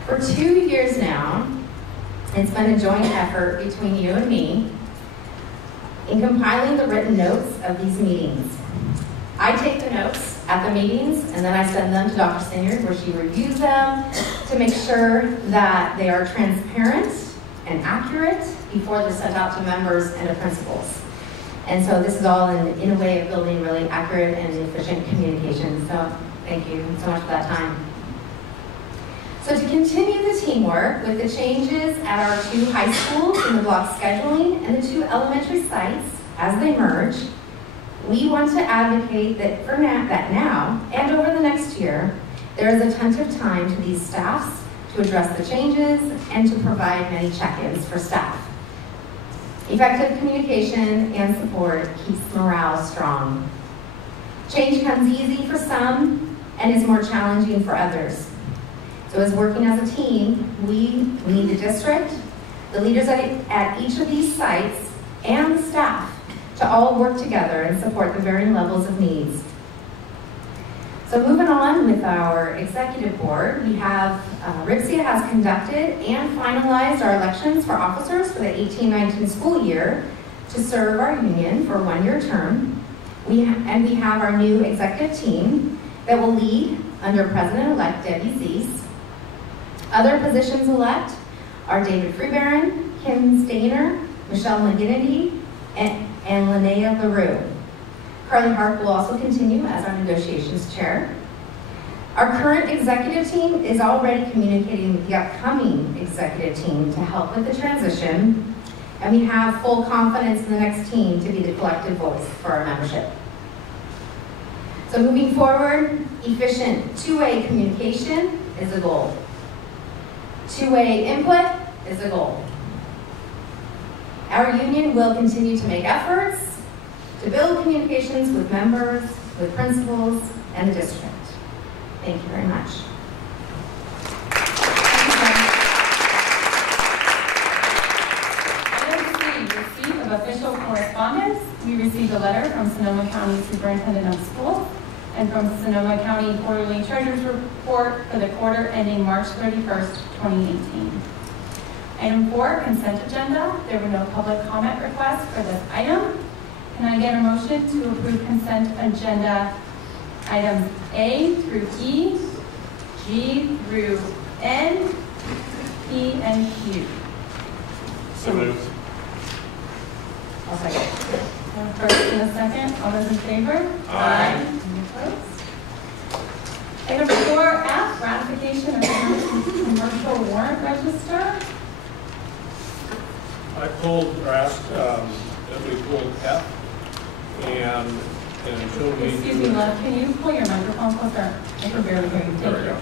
For 2 years now, it's been a joint effort between you and me in compiling the written notes of these meetings. I take the notes at the meetings, and then I send them to Dr. Sinyard, where she reviews them to make sure that they are transparent and accurate before they're sent out to members and to principals. And so this is all in a way of building really accurate and efficient communication. So thank you so much for that time. So to continue the teamwork with the changes at our 2 high schools in the block scheduling and the 2 elementary sites as they merge, we want to advocate that now and over the next year, there is attentive time to these staffs to address the changes and to provide many check-ins for staff. Effective communication and support keeps morale strong. Change comes easy for some and is more challenging for others. So as working as a team, we need the district, the leaders at each of these sites, and the staff to all work together and support the varying levels of needs. So moving on with our executive board, we have RIPSIA has conducted and finalized our elections for officers for the 18-19 school year to serve our union for a one-year term. We have our new executive team that will lead under President-elect Debbie Zeese. Other positions elect are David Freebaron, Kim Stainer, Michelle McGinnity, and Linnea LaRue. Carly Hart will also continue as our negotiations chair. Our current executive team is already communicating with the upcoming executive team to help with the transition, and we have full confidence in the next team to be the collective voice for our membership. So moving forward, efficient two-way communication is a goal. Two-way input is a goal. Our union will continue to make efforts to build communications with members, with principals, and the district. Thank you very much. Item C, receipt of official correspondence. We received a letter from Sonoma County Superintendent of Schools and from Sonoma County Quarterly Treasurer's Report for the quarter ending March 31st, 2018. Item 4, consent agenda. There were no public comment requests for this item. Can I get a motion to approve consent agenda items A through E, G through N, P, and Q? So moved. I'll second. First and a second. All those in favor? Aye. Any opposed? Item 4F, ratification of the commercial warrant register. I pulled, or asked that we pulled F, and until we... Excuse me, love, can you pull your microphone closer? I can barely hear you. There we go.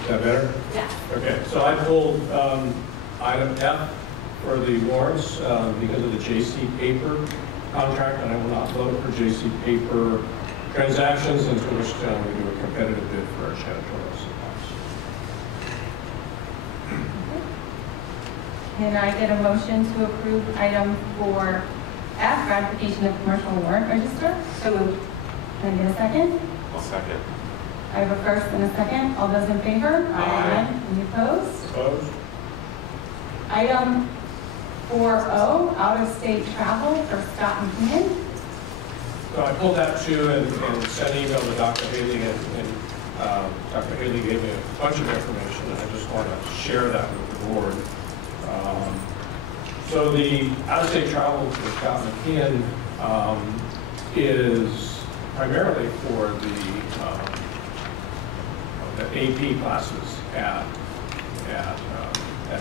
Is that better? Yeah. Okay, so I pulled item F for the warrants because of the J.C. Paper contract, and I will not vote for J.C. Paper transactions until which time we do a competitive bid for our janitorial supplies. Can I get a motion to approve item 4F, ratification of commercial warrant register? So moved. Can I get a second? I'll second. I have a first and a second. All those in favor? Aye. Any opposed? Opposed? Item 4O, out-of-state travel for Scott McKinnon. So I pulled that too and sent an email to Dr. Haley, and Dr. Haley gave me a bunch of information, and I just want to share that with the board. So the out-of-state travel for Scott McKinnon is primarily for the AP classes at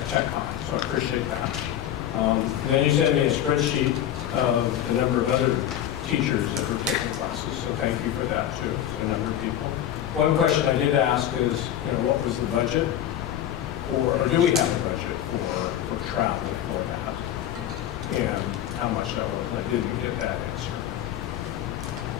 Tech High, so I appreciate that. Then you sent me a spreadsheet of the number of other teachers that were taking classes, so thank you for that too, the number of people. One question I did ask is, what was the budget, or do we have a budget for travel for that, and how much that was? I didn't get that answer.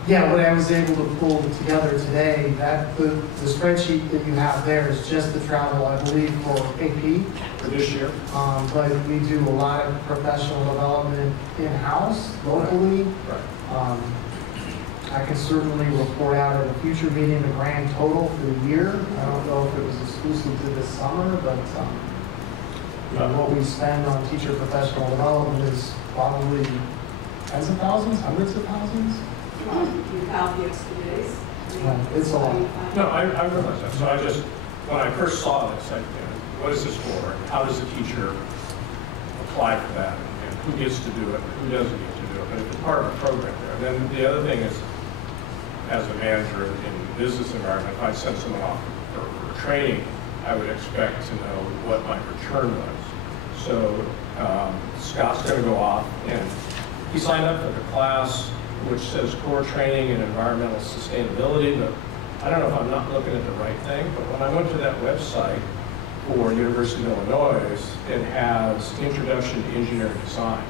Yeah, what I was able to pull together today, that the spreadsheet that you have there is just the travel, I believe, for AP. For this year? But we do a lot of professional development in-house, locally. Right. I can certainly report out at a future meeting the grand total for the year. I don't know if it was exclusive to this summer, but what we spend on teacher professional development is probably tens of thousands, hundreds of thousands. You count the extra days? It's a lot. No, I realize that. So I just, when I first saw it, I said, what is this for? How does the teacher apply for that? And who gets to do it? Who doesn't get to do it? But it's part of the program there. And then the other thing is, as a manager in the business environment, if I send someone off for training, I would expect to know what my return was. So Scott's going to go off, and he signed up for the class which says core training in environmental sustainability, but I don't know if I'm not looking at the right thing, but when I went to that website for University of Illinois, it has Introduction to Engineering Design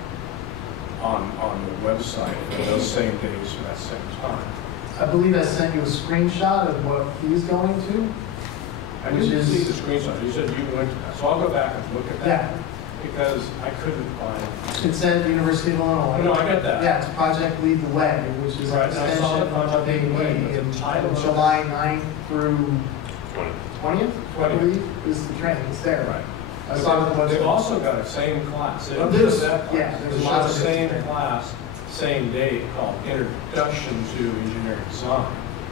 on the website for those same days for that same time. I believe I sent you a screenshot of what he's going to. I didn't see the screenshot. You said you went to that. So I'll go back and look at that. Yeah. Because I couldn't find. It said University of Illinois. No, I get that. Yeah, it's Project Lead the Way, which is right, an extension of Project Lead the Way, in title July 9th through 20th, I believe, is the training. It's there. Right. I saw the They've website. also got a same class. They don't Oh, just this? that class. Yeah, there's There's a lot a of same different- class, same date called Introduction to Engineering Design.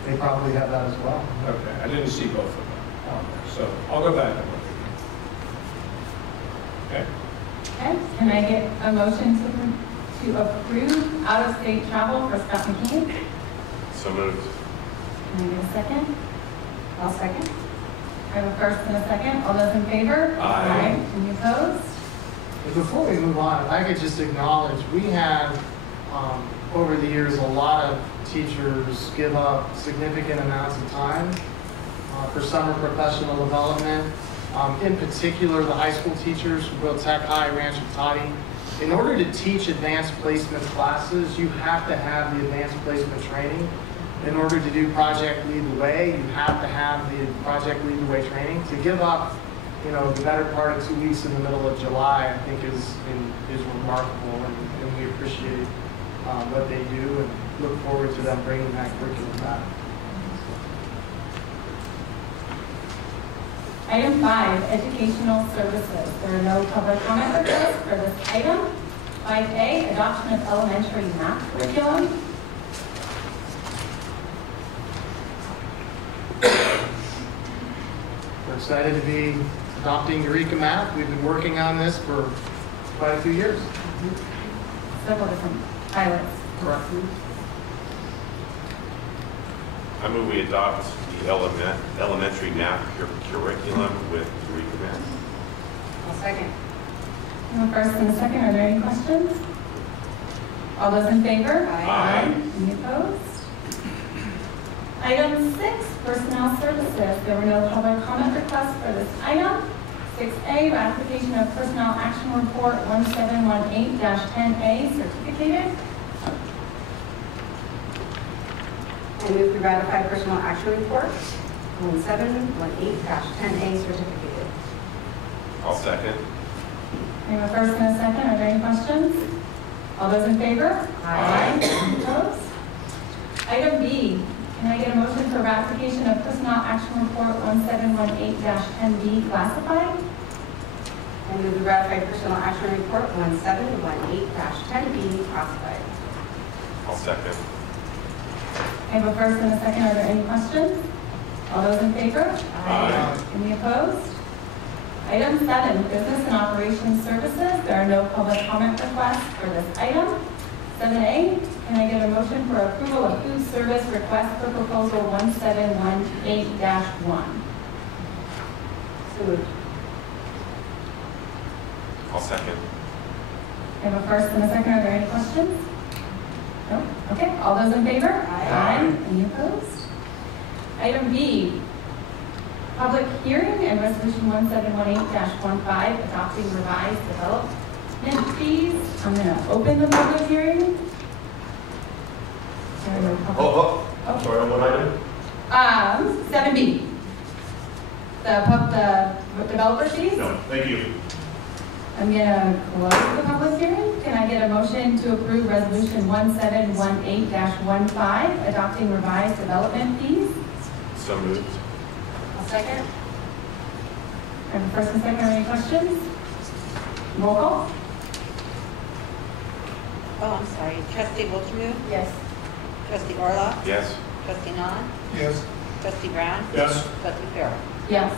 They probably have that as well. Okay, I didn't see both of them on there, so I'll go back and look again. Okay. Okay, can I get a motion to approve out-of-state travel for Scott McKean? So moved. Can I get a second? I'll second. I have a first and a second. All those in favor? Aye. Any opposed? But before we move on, if I could just acknowledge, we have, over the years, a lot of teachers give up significant amounts of time for summer professional development. In particular, the high school teachers who built Tech High, Rancho Cotati. In order to teach advanced placement classes, you have to have the advanced placement training. In order to do Project Lead the Way, you have to have the Project Lead the Way training. To give up, the better part of 2 weeks in the middle of July, I think is remarkable, and we appreciate what they do and look forward to them bringing that curriculum back. Item 5, educational services. There are no public comment requests for this item. 5A, adoption of elementary math curriculum. We're excited to be adopting Eureka Math. We've been working on this for quite a few years. Several different pilots. Correct. I move we adopt the elementary math curriculum with Eureka Math. I'll second. I have a first and a second. Are there any questions? All those in favor? Aye. Any opposed? Item 6, personnel services. There were no public comment requests for this item. 6A, ratification of personnel action report 1718-10A certificated. I move to ratify personnel action report 1718-10A certificated. I'll second. I have a first and a second. Are there any questions? All those in favor? Aye. Any opposed? Item B, can I get a motion for ratification of personnel action report 1718-10B classified? I move to ratify personnel action report 1718-10B classified. I'll second. I have a first and a second. Are there any questions? All those in favor? Aye. Any opposed? Item 7, business and operations services. There are no public comment requests for this item. 7A, can I get a motion for approval of food service request for proposal 1718-1? So moved. I'll second. I have a first and a second. Are there any questions? No? Okay. All those in favor? Aye. Any opposed? Item B, public hearing and resolution 1718-15, adopting revised development fees. I'm going to open the public hearing. There are no public- Sorry, on what item? 7B, the developer fees. No, thank you. I'm going to close the public hearing. Can I get a motion to approve resolution 1718-15, adopting revised development fees? So moved. I'll second. I have a first and second. Are there any questions? Roll call. Oh, I'm sorry. Trustee Wilkemute? Yes. Trustee Orloff? Yes. Trustee Nahn? Yes. Trustee Brown? Yes. Trustee Farrell? Yes.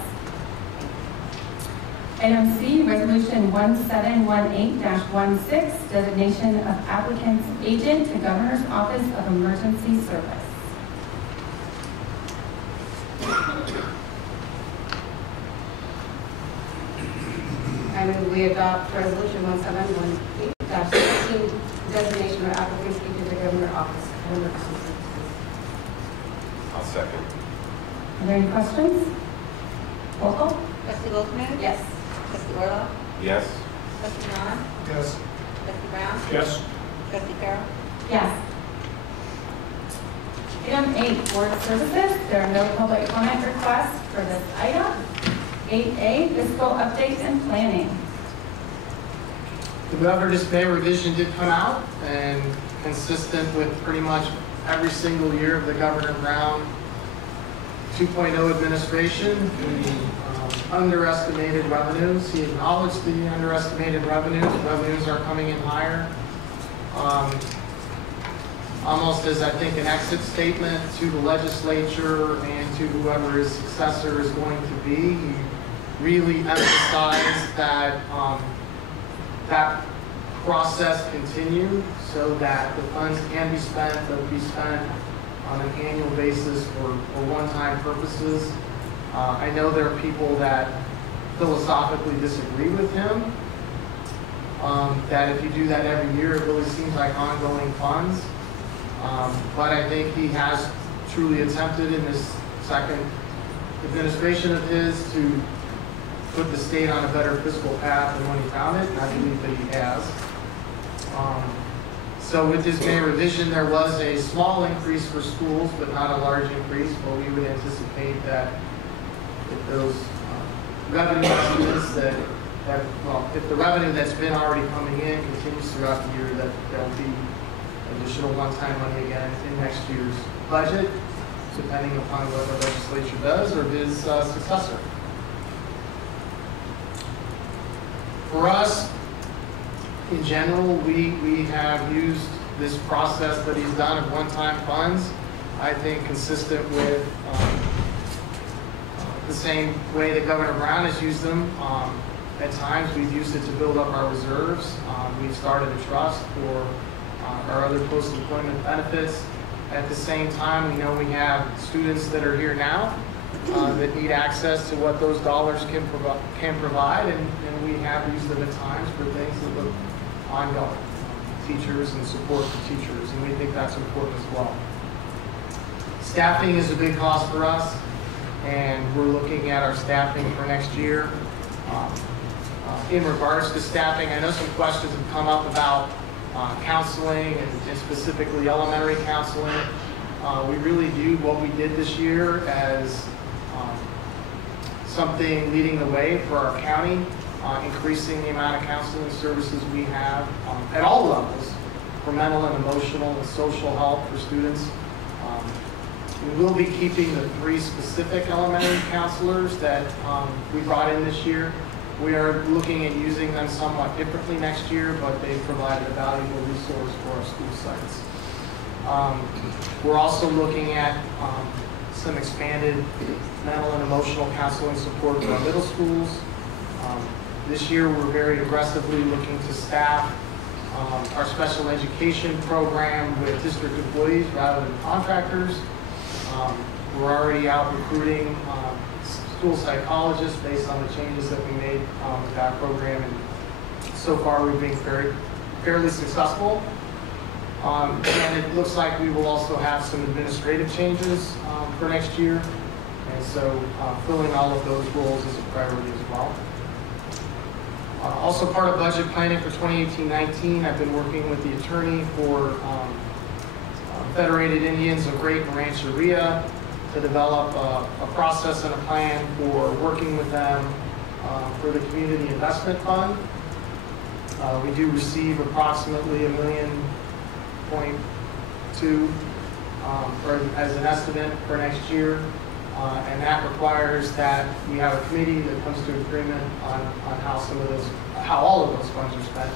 Item C, resolution 1718-16, designation of applicant's agent to Governor's Office of Emergency Service. I move we adopt resolution 1718-16, designation of applicants to the Governor's Office of Emergency Services. I'll second. Are there any questions? Roll call. Trustee Wilkemute? Yes. Trustee Orloff? Yes. Trustee Nahn? Yes. Trustee Brown? Yes. Trustee Farrell? Yes. Item 8, board services. There are no public comment requests for this item. 8A, fiscal updates and planning. The governor's pay revision did come out, and consistent with pretty much every single year of the Governor Brown 2.0 administration, he underestimated revenues. He acknowledged the underestimated revenues. Revenues are coming in higher. Almost as, I think, an exit statement to the legislature and to whoever his successor is going to be. He really emphasized that that process continue so that the funds can be spent, they'll be spent on an annual basis for one-time purposes. I know there are people that philosophically disagree with him, that if you do that every year, it really seems like ongoing funds. But I think he has truly attempted in this second administration of his to put the state on a better fiscal path than when he found it, and I believe that he has. So with this May revision, there was a small increase for schools, but not a large increase, but we would anticipate that if those revenue estimates if the revenue that's been already coming in continues throughout the year, that there'll be additional one-time money again in next year's budget, depending upon what the legislature does or his successor. For us, in general, we have used this process that he's done of one-time funds, I think consistent with the same way that Governor Brown has used them. At times, we've used it to build up our reserves. We've started a trust for our other post-employment benefits. At the same time, we know we have students that are here now that need access to what those dollars can provide, and we have used them at times for things that look ongoing, teachers and support for teachers, and we think that's important as well. Staffing is a big cost for us, and we're looking at our staffing for next year. In regards to staffing, I know some questions have come up about counseling and specifically elementary counseling. We really view what we did this year as something leading the way for our county, increasing the amount of counseling services we have at all levels for mental and emotional and social health for students. We will be keeping the 3 specific elementary counselors that we brought in this year. We are looking at using them somewhat differently next year, but they provided a valuable resource for our school sites. We're also looking at some expanded mental and emotional counseling support for our middle schools. This year, we're very aggressively looking to staff our special education program with district employees rather than contractors. We're already out recruiting school psychologists based on the changes that we made with that program, and so far we've been fairly successful. And it looks like we will also have some administrative changes for next year, and so filling all of those roles is a priority as well. Also part of budget planning for 2018-19, I've been working with the attorney for Federated Indians of Great and Rancheria to develop a process and a plan for working with them for the Community Investment Fund. We do receive approximately $1.2 million as an estimate for next year, and that requires that we have a committee that comes to agreement on how all of those funds are spent.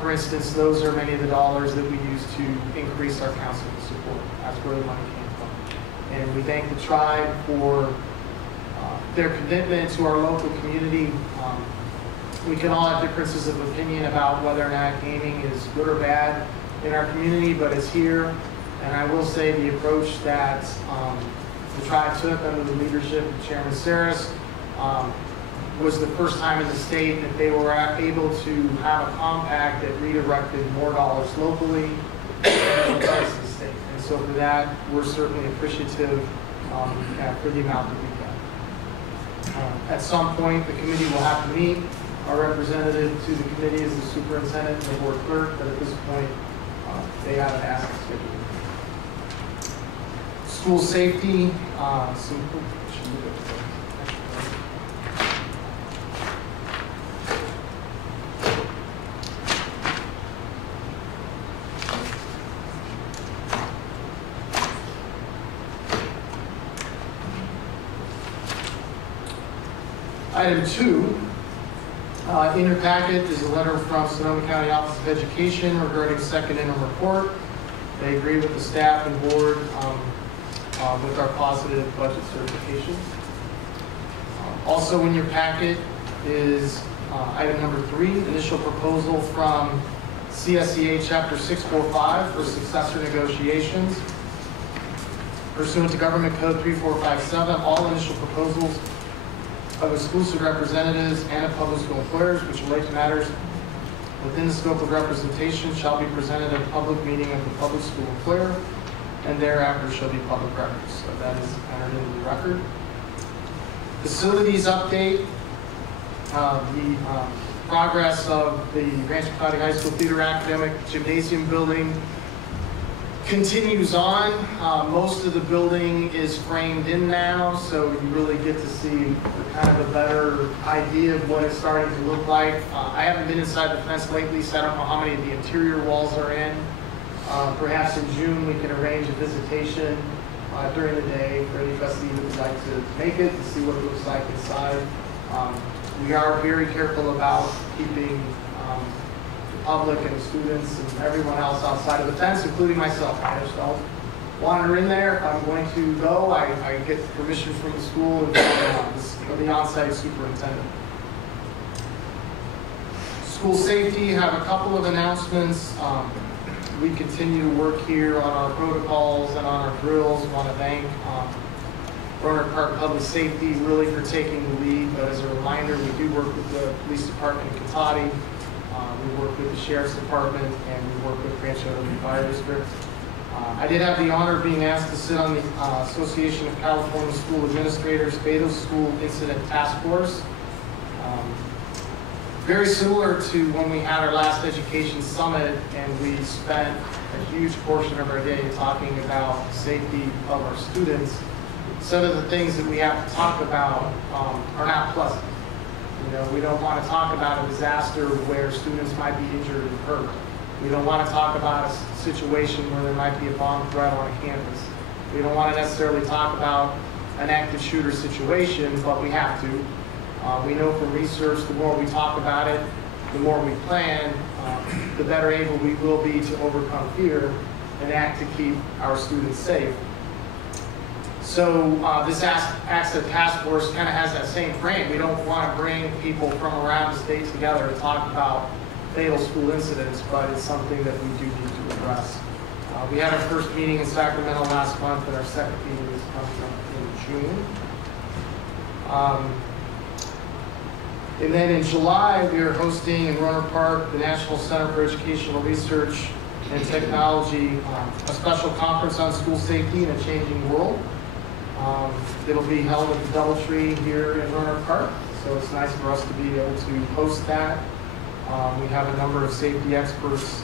For instance, those are many of the dollars that we use to increase our counseling support. That's where the money came from. And we thank the tribe for their commitment to our local community. We can all have differences of opinion about whether or not gaming is good or bad in our community, but it's here. And I will say the approach that the tribe took under the leadership of Chairman Saris was the first time in the state that they were able to have a compact that redirected more dollars locally than the rest of the state. And so for that, we're certainly appreciative for the amount that we get. At some point, the committee will have to meet. Our representative to the committee is the superintendent and the board clerk, but at this point, they have an ask schedule. School safety, Item 2, in your packet is a letter from Sonoma County Office of Education regarding second interim report. They agree with the staff and board with our positive budget certification. Also in your packet is item number 3, initial proposal from CSEA Chapter 645 for successor negotiations. Pursuant to Government Code 3457, all initial proposals of exclusive representatives and of public school employers which relate to matters within the scope of representation shall be presented at a public meeting of the public school employer, and thereafter shall be public records. So that is entered into the record. Facilities update. The progress of the Rancho Cotati High School Theater Academic Gymnasium building continues on. Most of the building is framed in now, so you really get to see kind of a better idea of what it's starting to look like. I haven't been inside the fence lately, so I don't know how many of the interior walls are in. Perhaps in June we can arrange a visitation during the day for any trustee who would like to make it to see what it looks like inside. We are very careful about keeping the public and the students and everyone else outside of the fence, including myself. I just don't wander in there. If I'm going to go, I get permission from the school and the on-site superintendent. School safety, have a couple of announcements. We continue to work here on our protocols and on our drills. We want to thank Rohnert Park Public Safety really for taking the lead, but as a reminder, we do work with the police department in Cotati, we work with the sheriff's department, and we work with Rancho Cotati Fire District. I did have the honor of being asked to sit on the Association of California School Administrators Fatal School Incident Task Force. Very similar to when we had our last education summit and we spent a huge portion of our day talking about safety of our students. Some of the things that we have to talk about are not pleasant. You know, we don't want to talk about a disaster where students might be injured and hurt. We don't want to talk about a situation where there might be a bomb threat on a campus. We don't want to necessarily talk about an active shooter situation, but we have to. We know from research, the more we talk about it, the more we plan, the better able we will be to overcome fear and act to keep our students safe. So this accident task force kind of has that same frame. We don't want to bring people from around the state together to talk about fatal school incidents, but it's something that we do need to address. We had our first meeting in Sacramento last month, and our second meeting is coming up in June. And then in July, we are hosting in Rohnert Park, the National Center for Educational Research and Technology, a special conference on school safety in a changing world. It'll be held at the DoubleTree here in Rohnert Park, so it's nice for us to be able to host that. We have a number of safety experts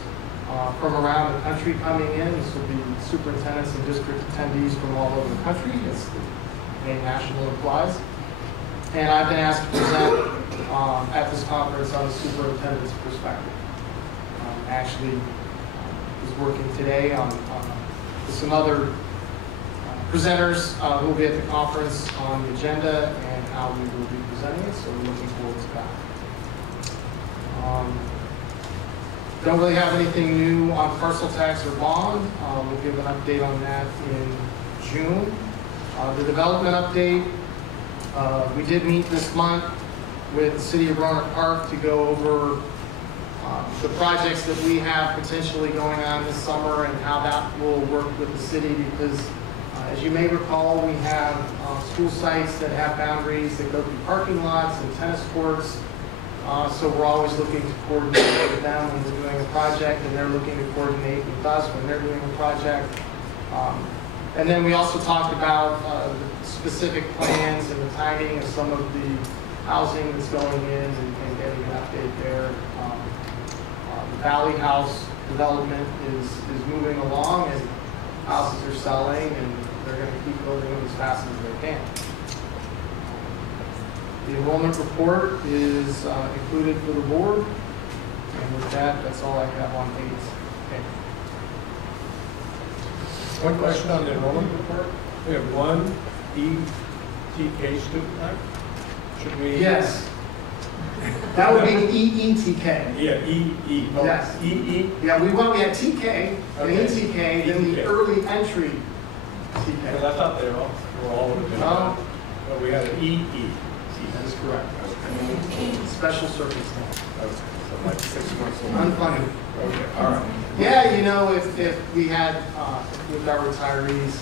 from around the country coming in. This will be superintendents and district attendees from all over the country, as the name national implies. And I've been asked to present at this conference on the superintendent's perspective. Actually, is working today on with some other presenters who will be at the conference on the agenda and how we will be presenting it, so we're looking forward to that. Don't really have anything new on parcel tax or bond. We'll give an update on that in June. The development update, we did meet this month with the City of Rohnert Park to go over the projects that we have potentially going on this summer and how that will work with the city, because as you may recall, we have school sites that have boundaries that go through parking lots and tennis courts. So we're always looking to coordinate with them when we're doing a project, and they're looking to coordinate with us when they're doing a project. And then we also talked about the specific plans and the timing of some of the housing that's going in and getting an update there. The Valley House development is moving along, and houses are selling, and they're going to keep building them as fast as they can. The enrollment report is included for the board, and with that, that's all I have on AIDS. Okay. One question on the enrollment report. We have one ETK student, right? Should we? Yes. That would be EETK. Yeah, EE. Oh, Yes. EE. Yeah, we had TK, and Okay. ETK, then the ETK. early entry Because TK. I thought they were all would have been. No. But we had an EE. That is correct. Special circumstance. Okay. So like 6 months old. Unfunded. Okay, all right. Yeah, you know, if we had, with our retirees,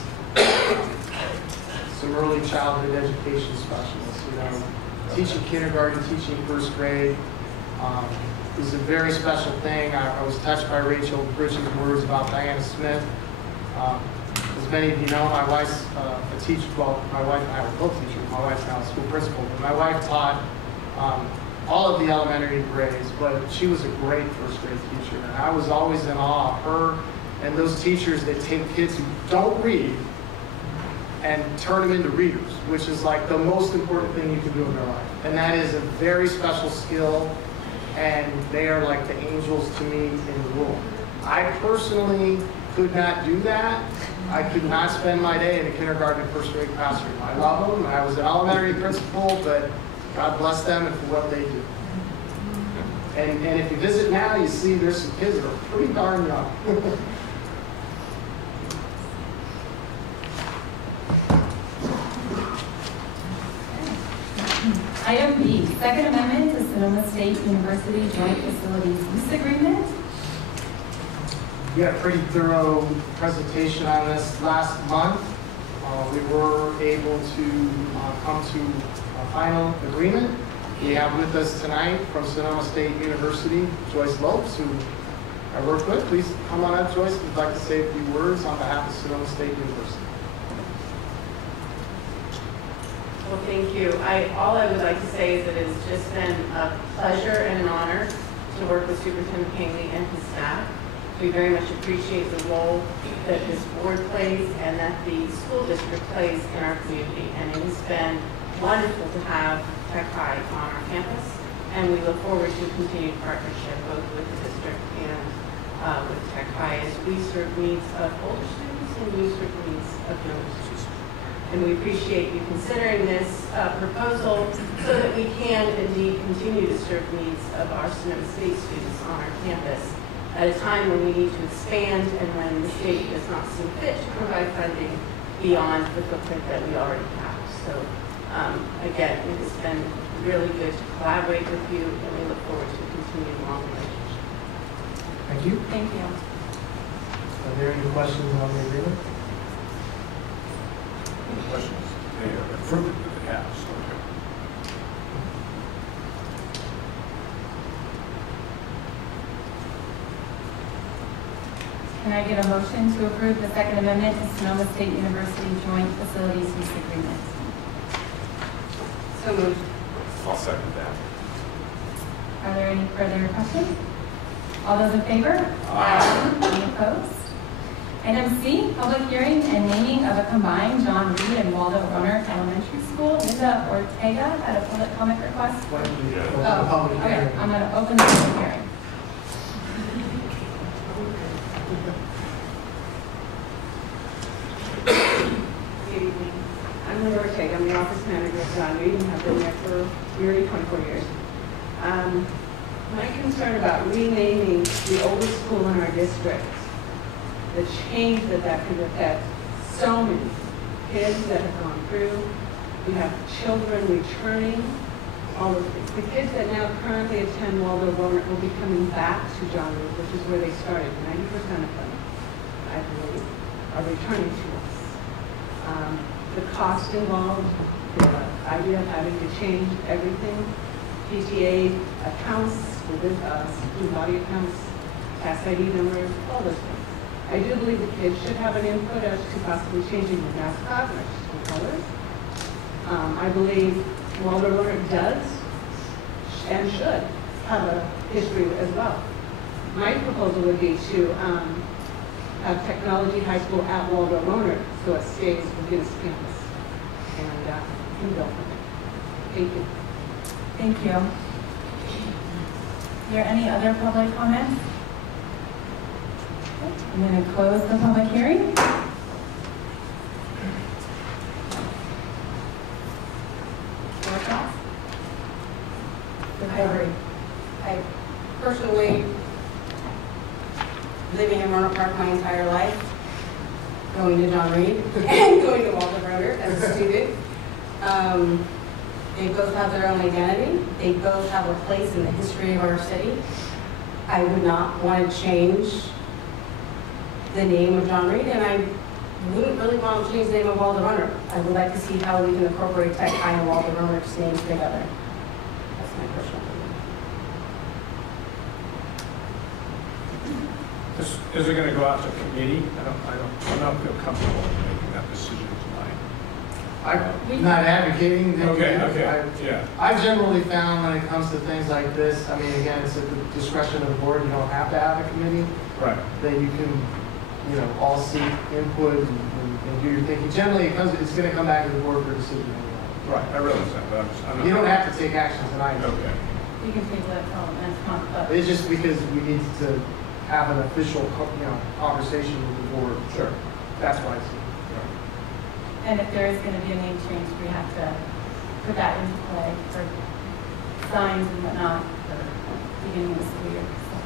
some early childhood education specialists, you know, teaching kindergarten, teaching first grade, is a very special thing. I was touched by Rachel Bridges' words about Diana Smith. As many of you know, my wife's a teacher. Well, my wife and I were both teachers. My wife's now a school principal. But my wife taught all of the elementary grades, but she was a great first grade teacher. And I was always in awe of her and those teachers that take kids who don't read and turn them into readers, which is like the most important thing you can do in their life. And that is a very special skill, and they are like the angels to me in the room. I personally could not do that. I could not spend my day in a kindergarten and first grade classroom. I love them. I was an elementary principal, but God bless them and for what they do. And if you visit now, you see there's some kids that are pretty darn young. Item B, Second Amendment to Sonoma State University Joint Facilities Use Agreement. We had a pretty thorough presentation on this last month. We were able to come to a final agreement. We have with us tonight from Sonoma State University, Joyce Lopes, who I work with. Please come on up, Joyce, if you'd like to say a few words on behalf of Sonoma State University. Well, thank you. All I would like to say is that it's just been a pleasure and an honor to work with Superintendent Haley and his staff. We very much appreciate the role that this board plays and that the school district plays in our community. And it has been wonderful to have Tech High on our campus, and we look forward to continued partnership both with the district and with Tech High as we serve needs of older students and you serve needs of younger students. And we appreciate you considering this proposal so that we can indeed continue to serve needs of our Sonoma State students on our campus at a time when we need to expand and when the state does not see fit to provide funding beyond the footprint that we already have. So again, it has been really good to collaborate with you, and we look forward to continuing long relationship. Thank you. Thank you. Are there any questions on the agreement? Any questions? They approved it with the House. Okay. Can I get a motion to approve the Second Amendment to Sonoma State University Joint Facilities Use Agreement? So moved. I'll second that. Are there any further questions? All those in favor? Aye. Any opposed? Item C, public hearing and naming of a combined John Reed and Waldo Rohnert Elementary School. Linda Ortega had a public comment request. Why don't we open the Oh, public okay, hearing? I'm going to open the public hearing. Good evening. I'm Linda Ortega. I'm the office manager at John Reed and have been there for nearly 24 years. My concern about renaming the oldest school in our district, the change that could affect so many kids that have gone through. We have children returning. All of the kids that now currently attend Waldo Rohnert will be coming back to John Reed, which is where they started. 90% of them, I believe, are returning to us. The cost involved, the idea of having to change everything, PTA accounts, student body accounts, tax ID numbers, all those things. I do believe the kids should have an input as to possibly changing the mascot or school colors. I believe Waldo Rohnert does and should have a history as well. My proposal would be to have Technology High School at Waldo Rohnert so it stays within its campus and can build from it. Thank you. Thank you. Are there any other public comments? I'm going to close the public hearing. Roll call. living in Rohnert Park my entire life, going to John Reed and going to Walter Rohnert as a student. They both have their own identity. They both have a place in the history of our city. I would not want to change the name of John Reed, and I wouldn't really want to change the name of Walter Rohnert. I would like to see how we can incorporate Tech High and Walter Rohnert's names together. That's my personal opinion. Is it going to go out to committee? I don't feel comfortable making that decision tonight. I'm not advocating. Yeah. I've generally found when it comes to things like this, I mean, again, it's at the discretion of the board. You don't have to have a committee. Right. That you can, all seek input and do your thinking. Generally, it's going to come back to the board for decision anyway. Right. I realize that, but I'm not. You don't have to take action tonight. Okay. You can table it till next month, but. It's just because we need to have an official, conversation with the board. Sure. That's why it's here. And if there is going to be a name change, we have to put that into play for signs and whatnot for the beginning of the school year. So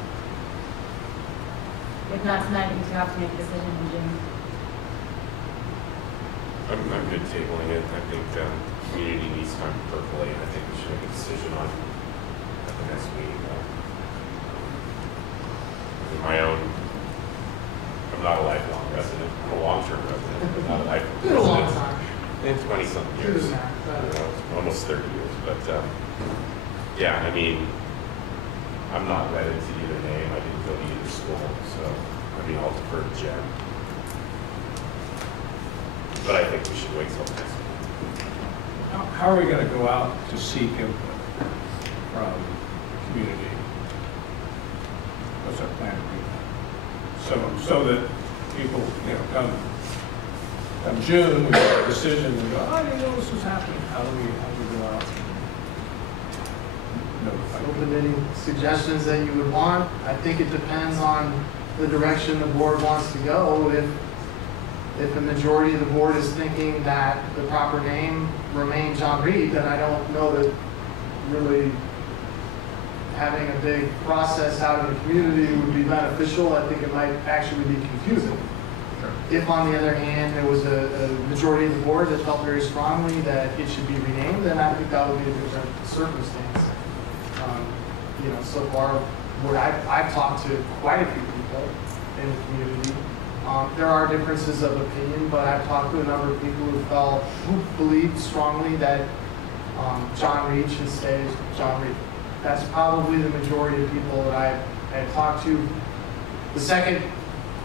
if not tonight, we do have to make a decision in June. I'm good tabling it. I think community needs time to percolate. I think we should make a decision on at the next meeting. My own, I'm not a lifelong resident. I'm a long-term resident, but not a lifelong resident. Been a long time. In 20-something years. Almost 30 years. But yeah, I mean, I'm not wedded to either name. I didn't go to either school, so I'll defer to Jen. But I think we should wait till next week. How are we going to go out to seek input from the community? What's our plan to do that? So that people, come June, we make a decision and go, I didn't know this was happening. How do we go out? Open any suggestions that you would want. I think it depends on the direction the board wants to go. If the majority of the board is thinking that the proper name remains John Reed, then I don't know that really having a big process out in the community would be beneficial. I think it might actually be confusing. Sure. If, on the other hand, there was a majority of the board that felt very strongly that it should be renamed, then I think that would be a different circumstance. So far, I've talked to quite a few people in the community. There are differences of opinion, but I've talked to a number of people who believed strongly that John Reed should stay as John Reed. That's probably the majority of people that I've talked to. The second,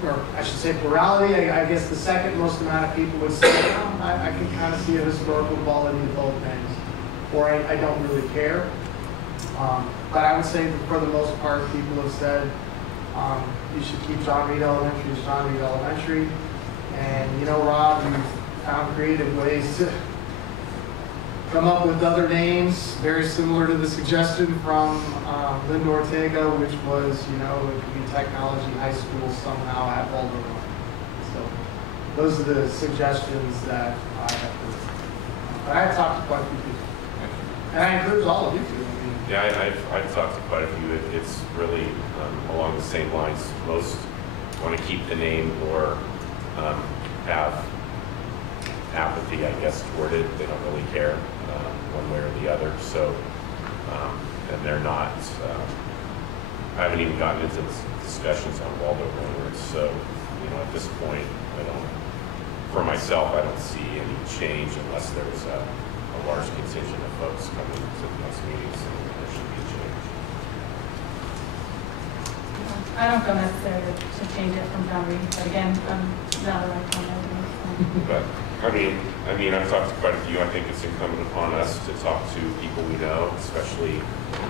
or I should say plurality, I guess the second most amount of people would say, I can kind of see a historical quality of both names, or I don't really care. But I would say that for the most part, people have said you should keep John Reed Elementary as John Reed Elementary. And Rob, you've found creative ways to come up with other names very similar to the suggestion from Linda Ortega, which was, it could be Technology High School somehow at Waldo Rohnert. So those are the suggestions that I have heard. But I have talked to quite a few people. And I encourage all of you to. Yeah, I've talked to quite a few. It's really along the same lines. Most want to keep the name or have apathy, I guess, toward it. They don't really care one way or the other. So, and they're not, I haven't even gotten into discussions on Waldo Rohnert. So, at this point, for myself, I don't see any change unless there's a large contingent of folks coming to the next meetings. There should be a change. I don't feel necessary to change it from John Reed, but again, I'm not a lifelong resident. But I've talked to quite a few. I think it's incumbent upon us to talk to people we know, especially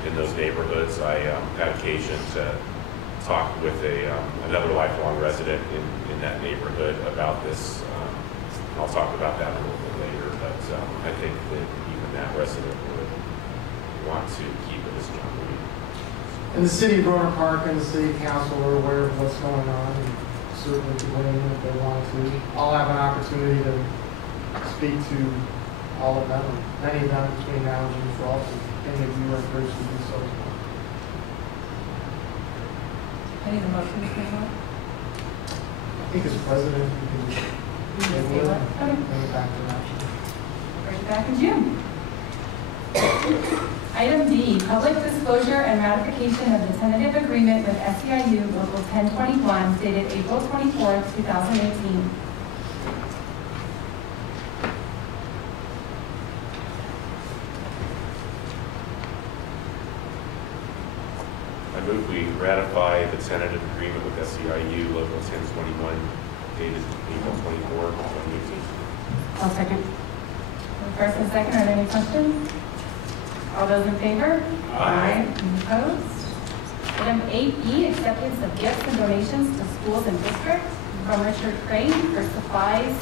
in those neighborhoods. I had occasion to talk with another lifelong resident in that neighborhood about this. I'll talk about that a little bit later, but I think that even that resident would want to keep it as John Reed. And the city of Rohnert Park and the city council are aware of what's going on, and certainly to weigh in if they want to. I'll have an opportunity to speak to all of them, many of them between now and June 12th, and any of you are encouraged to do so as well. Any of the motions came up? think as president, you can bring it back to that. Bring it back in June. Item D, public disclosure and ratification of the tentative agreement with SEIU Local 1021 dated April 24, 2018. I move we ratify the tentative agreement with SEIU Local 1021 dated April 24, 2018. I'll second. First and second, are there any questions? All those in favor? Aye. Any opposed? Item 8E, acceptance of gifts and donations to schools and districts from Richard Crane for supplies,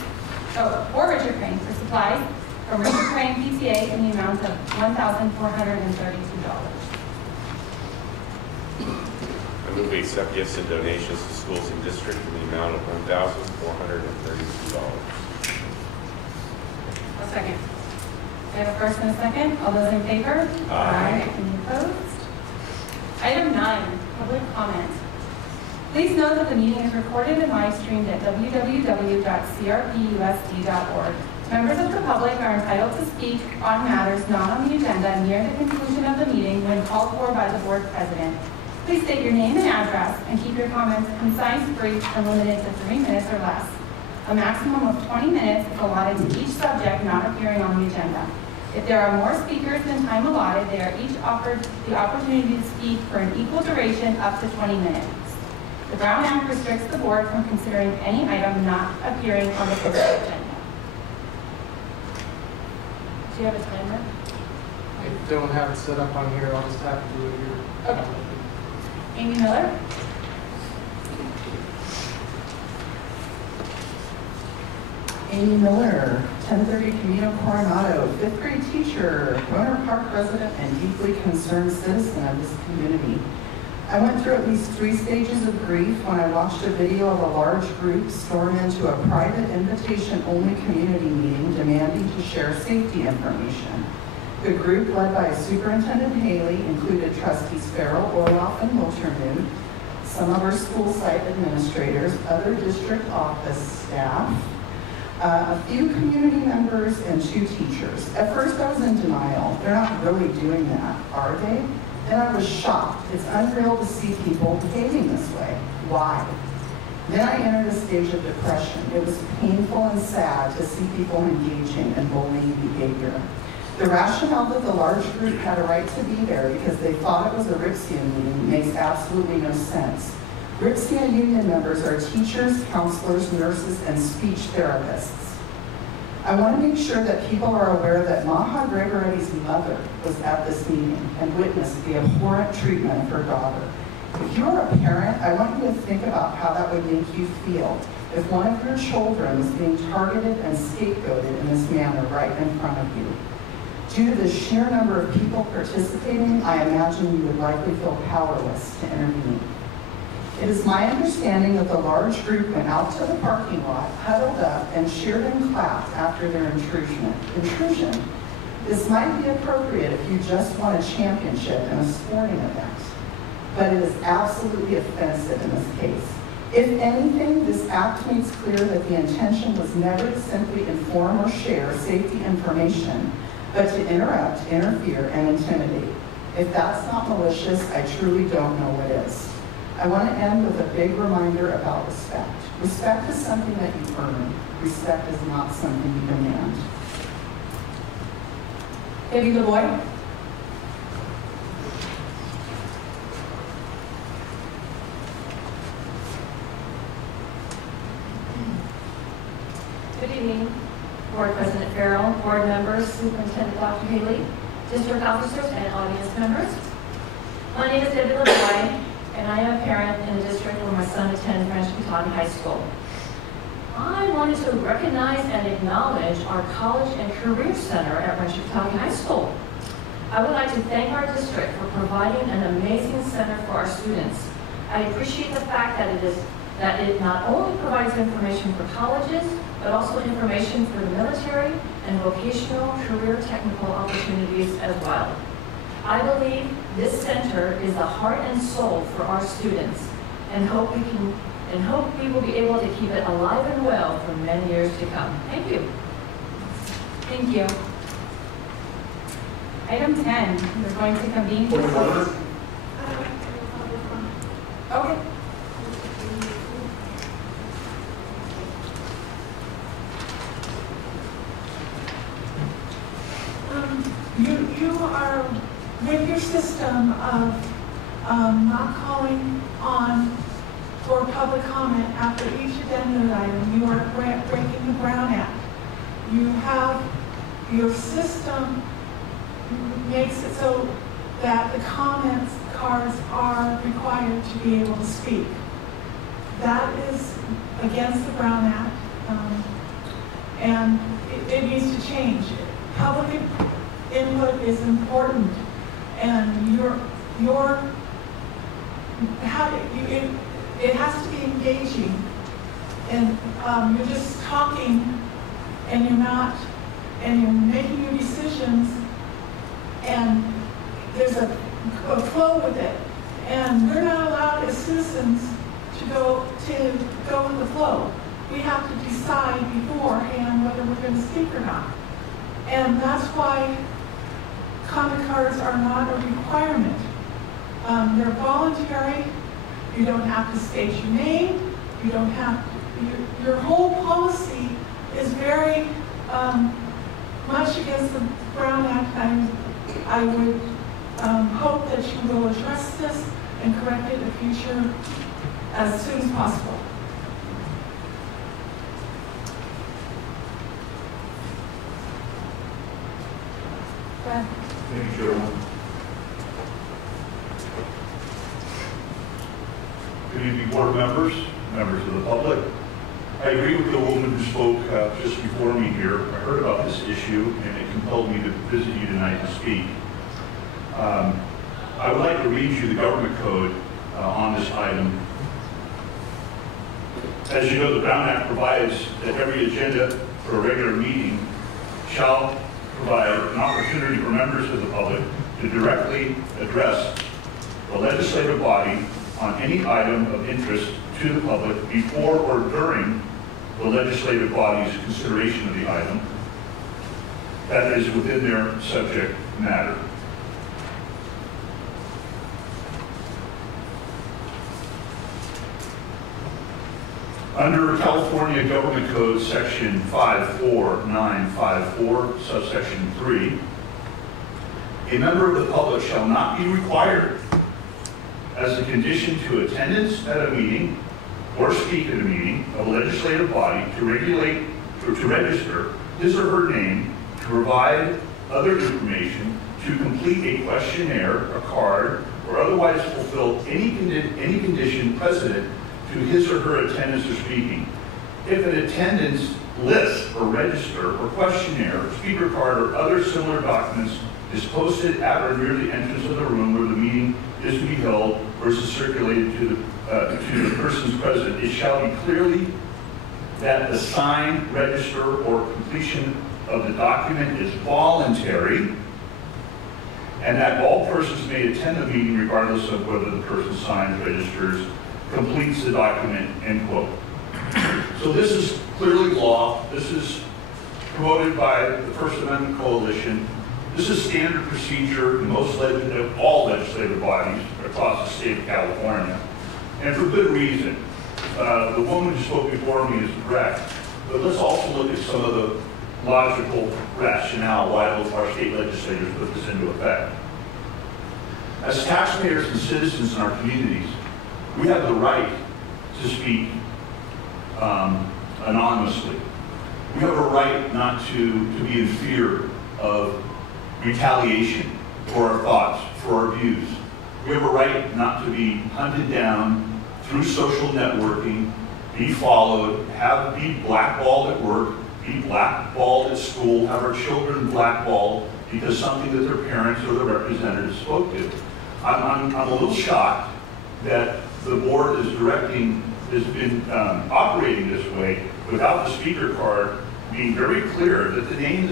Richard Crane for supplies from Richard Crane PTA in the amount of $1,432. I move we accept gifts and donations to schools and districts in the amount of $1,432. I'll second. I have a first and a second. All those in favor? Aye. Any opposed? Item 9, public comment. Please note that the meeting is recorded and live streamed at www.crpusd.org. Members of the public are entitled to speak on matters not on the agenda near the conclusion of the meeting when called for by the board president. Please state your name and address and keep your comments concise, brief, and limited to 3 minutes or less. A maximum of 20 minutes is allotted to each subject not appearing on the agenda. If there are more speakers than time allotted, they are each offered the opportunity to speak for an equal duration up to 20 minutes. The Brown Act restricts the board from considering any item not appearing on the consent agenda. Do you have a timer? I don't have it set up on here, I'll just have to do it here. Okay. Amy Miller? Amy Miller, 1030 Camino Coronado, 5th grade teacher, Rohnert Park resident, and deeply concerned citizen of this community. I went through at least 3 stages of grief when I watched a video of a large group storm into a private invitation-only community meeting demanding to share safety information. The group, led by Superintendent Haley, included trustees Farrell, Orloff, and Wiltermuth, some of our school site administrators, other district office staff, a few community members, and 2 teachers. At first I was in denial. They're not really doing that, are they? Then I was shocked. It's unreal to see people behaving this way. Why? Then I entered a stage of depression. It was painful and sad to see people engaging in bullying behavior. The rationale that the large group had a right to be there because they thought it was a RIPSIA meeting makes absolutely no sense. RIPSIA union members are teachers, counselors, nurses, and speech therapists. I want to make sure that people are aware that Maha Gregoretti's mother was at this meeting and witnessed the abhorrent treatment of her daughter. If you're a parent, I want you to think about how that would make you feel if one of your children was being targeted and scapegoated in this manner right in front of you. Due to the sheer number of people participating, I imagine you would likely feel powerless to intervene. It is my understanding that the large group went out to the parking lot, huddled up, and cheered and clapped after their intrusion. This might be appropriate if you just won a championship in a sporting event, but it is absolutely offensive in this case. If anything, this act makes clear that the intention was never to simply inform or share safety information, but to interrupt, interfere, and intimidate. If that's not malicious, I truly don't know what is. I want to end with a big reminder about respect. Respect is something that you earn. Respect is not something you demand. Debbie LeBoy. Good evening, Board President Farrell, board members, Superintendent Dr. Haley, district officers, and audience members. My name is Debbie LeBoy, and I am a parent in the district where my son attends Rancho Cotati High School. I wanted to recognize and acknowledge our College and Career Center at Rancho Cotati High School. I would like to thank our district for providing an amazing center for our students. I appreciate the fact that it not only provides information for colleges, but also information for the military and vocational career technical opportunities as well. I believe this center is the heart and soul for our students. and hope we will be able to keep it alive and well for many years to come. Thank you. Thank you. Item 10, we're going to convene. Okay. You are with your system of not calling on for public comment after each agenda item. You are breaking the Brown Act. You have your system makes it so that the comments cards are required to be able to speak. That is against the Brown Act, and it needs to change. Public input is important, and it has to be engaging. And you're just talking, and you're making your decisions, and there's a flow with it. And we're not allowed as citizens to go with the flow. We have to decide beforehand whether we're going to speak or not. And that's why comment cards are not a requirement. They're voluntary. You don't have to state your name. You don't have to, your whole policy is very much against the Brown Act. I would hope that you will address this and correct it in the future as soon as possible. Thank you, Chairwoman. Good evening, board members, members of the public. I agree with the woman who spoke just before me here. I heard about this issue, and it compelled me to visit you tonight to speak. I would like to read you the government code on this item. As you know, the Brown Act provides that every agenda for a regular meeting shall provide an opportunity for members of the public to directly address the legislative body on any item of interest to the public before or during the legislative body's consideration of the item that is within their subject matter. Under California Government Code Section 54954, subsection 3, a member of the public shall not be required as a condition to attendance at a meeting or speak at a meeting of a legislative body to regulate or to register his or her name, to provide other information, to complete a questionnaire, a card, or otherwise fulfill any condition precedent to his or her attendance or speaking. If an attendance list or register or questionnaire, speaker card, or other similar documents is posted at or near the entrance of the room where the meeting is to be held versus circulated to the persons present, it shall be clearly that the sign, register, or completion of the document is voluntary, and that all persons may attend the meeting regardless of whether the person signs, registers, completes the document, end quote. So this is clearly law. This is promoted by the First Amendment Coalition. This is standard procedure in all legislative bodies across the state of California, and for good reason. The woman who spoke before me is correct, but let's also look at some of the logical rationale why our state legislators put this into effect. As taxpayers and citizens in our communities, we have the right to speak anonymously. We have a right not to be in fear of retaliation for our thoughts, for our views. We have a right not to be hunted down through social networking, be followed, be blackballed at work, be blackballed at school, have our children blackballed because something that their parents or their representatives spoke to. I'm a little shocked that the board has been operating this way without the speaker card being very clear that the name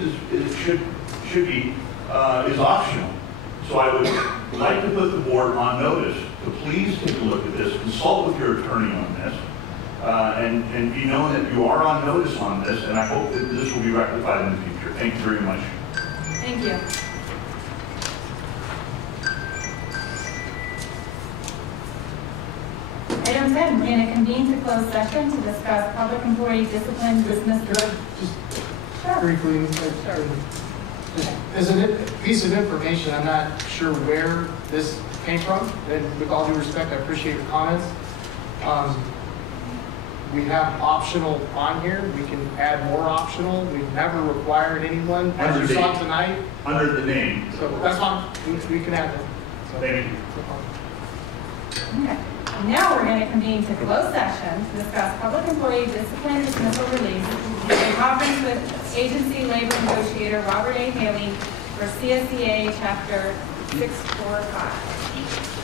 should be is optional. So I would like to put the board on notice to please take a look at this, consult with your attorney on this, and be known that you are on notice on this, and I hope that this will be rectified in the future. Thank you very much. Thank you. Item 10, we're going to convene to close session to discuss public employee discipline, business. Briefly, as a piece of information, I'm not sure where this came from, and with all due respect, I appreciate your comments. We have optional on here. We can add more optional. We've never required anyone, as you saw tonight. Under the name. So that's fine. We can add them. So, thank you. Okay. Now we're going to convene to closed session to discuss public employee discipline, dismissal, release, in conference with agency labor negotiator Robert A. Haley for CSEA Chapter 645.